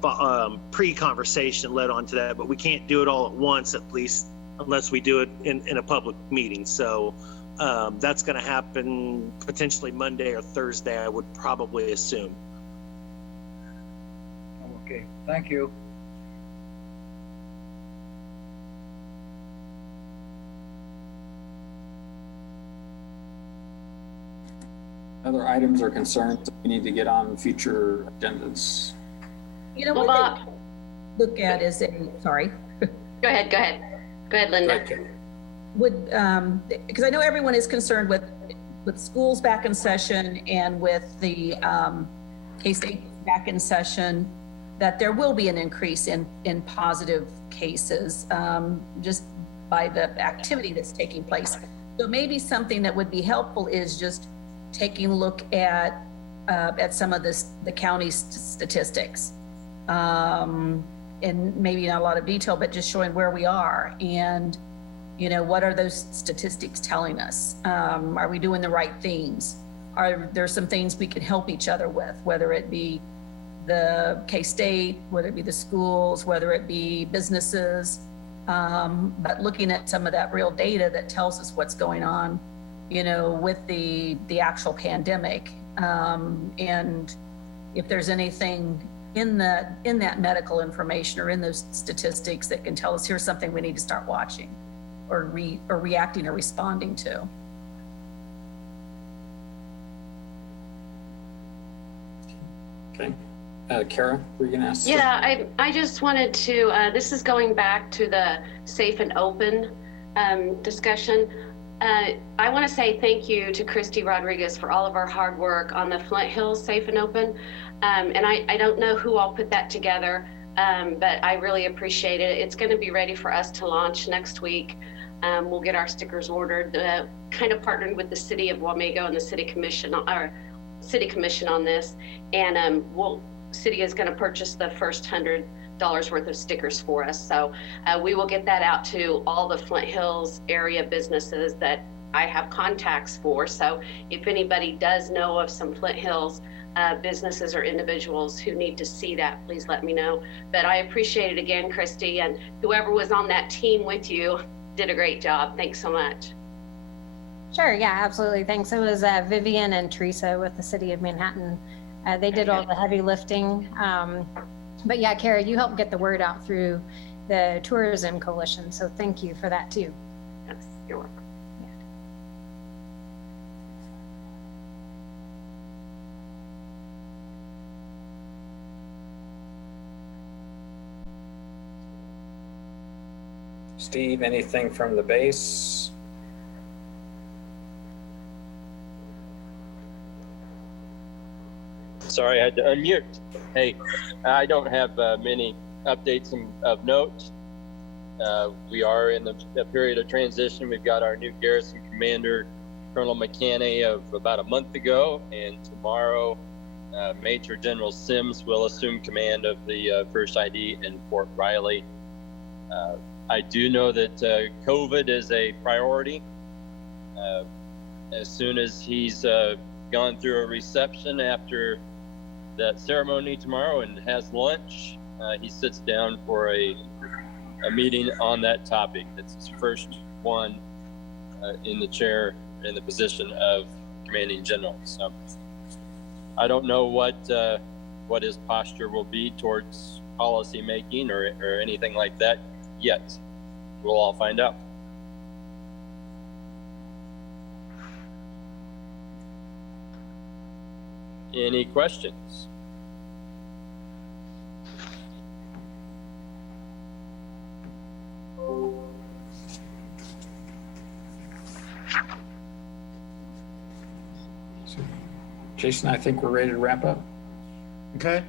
pre-conversation led on to that, but we can't do it all at once, at least unless we do it in a public meeting. So that's going to happen potentially Monday or Thursday, I would probably assume. Okay, thank you. Other items or concerns that we need to get on future agendas? What they look at is sorry. Go ahead, Linda. Because I know everyone is concerned with schools back in session and with the K-State back in session, that there will be an increase in positive cases just by the activity that's taking place. So maybe something that would be helpful is just taking a look at some of the county statistics, and maybe not a lot of detail, but just showing where we are and what are those statistics telling us? Are we doing the right things? Are there some things we can help each other with, whether it be the K-State, whether it be the schools, whether it be businesses, but looking at some of that real data that tells us what's going on with the actual pandemic, and if there's anything in that medical information or in those statistics that can tell us here's something we need to start watching or reacting or responding to. Okay. Kara, were you going to ask? Yeah, I just wanted to, this is going back to the safe and open discussion. I want to say thank you to Christy Rodriguez for all of our hard work on the Flint Hills Safe and Open. And I don't know who all put that together, but I really appreciate it. It's going to be ready for us to launch next week. We'll get our stickers ordered, kind of partnered with the City of Wamego and the City Commission on this. And City is going to purchase the first $100 worth of stickers for us. So we will get that out to all the Flint Hills area businesses that I have contacts for. So if anybody does know of some Flint Hills businesses or individuals who need to see that, please let me know. But I appreciate it again, Christy, and whoever was on that team with you did a great job. Thanks so much. Sure, yeah, absolutely. Thanks. It was Vivian and Teresa with the City of Manhattan They did all the heavy lifting. But yeah, Kara, you helped get the word out through the Tourism Coalition. So thank you for that too. Yes, you're welcome. Steve, anything from the base? Sorry, I had to unmute. Hey, I don't have many updates of note. We are in a period of transition. We've got our new garrison commander, Colonel McCanney, of about a month ago, and tomorrow Major General Sims will assume command of the 1st ID in Fort Riley. I do know that COVID is a priority. As soon as he's gone through a reception after that ceremony tomorrow and has lunch, he sits down for a meeting on that topic. It's his first one in the chair, in the position of commanding general. So I don't know what his posture will be towards policy making or anything like that yet. We'll all find out. Any questions? Jason, I think we're ready to wrap up. Okay.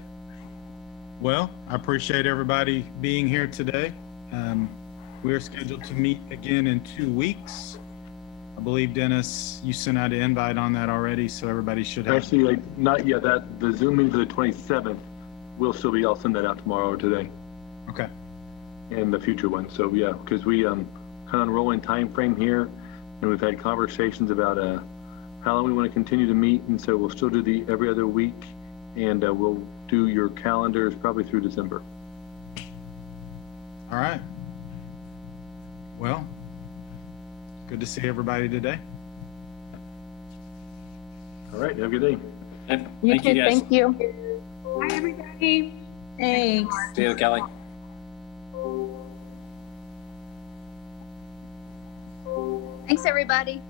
Well, I appreciate everybody being here today. We are scheduled to meet again in 2 weeks. I believe, Dennis, you sent out an invite on that already, so everybody should have. Actually, not yet. The Zoom meeting for the 27th will still be. I'll send that out tomorrow or today. Okay. And the future one. So yeah, because we kind of on a rolling time frame here, and we've had conversations about how long we want to continue to meet, and so we'll still do the every other week, and we'll do your calendars probably through December. All right. Well, good to see everybody today. All right. Have a good day. You too. Thank you. Hi, everybody. Thanks. See you, Kelly. Thanks, everybody.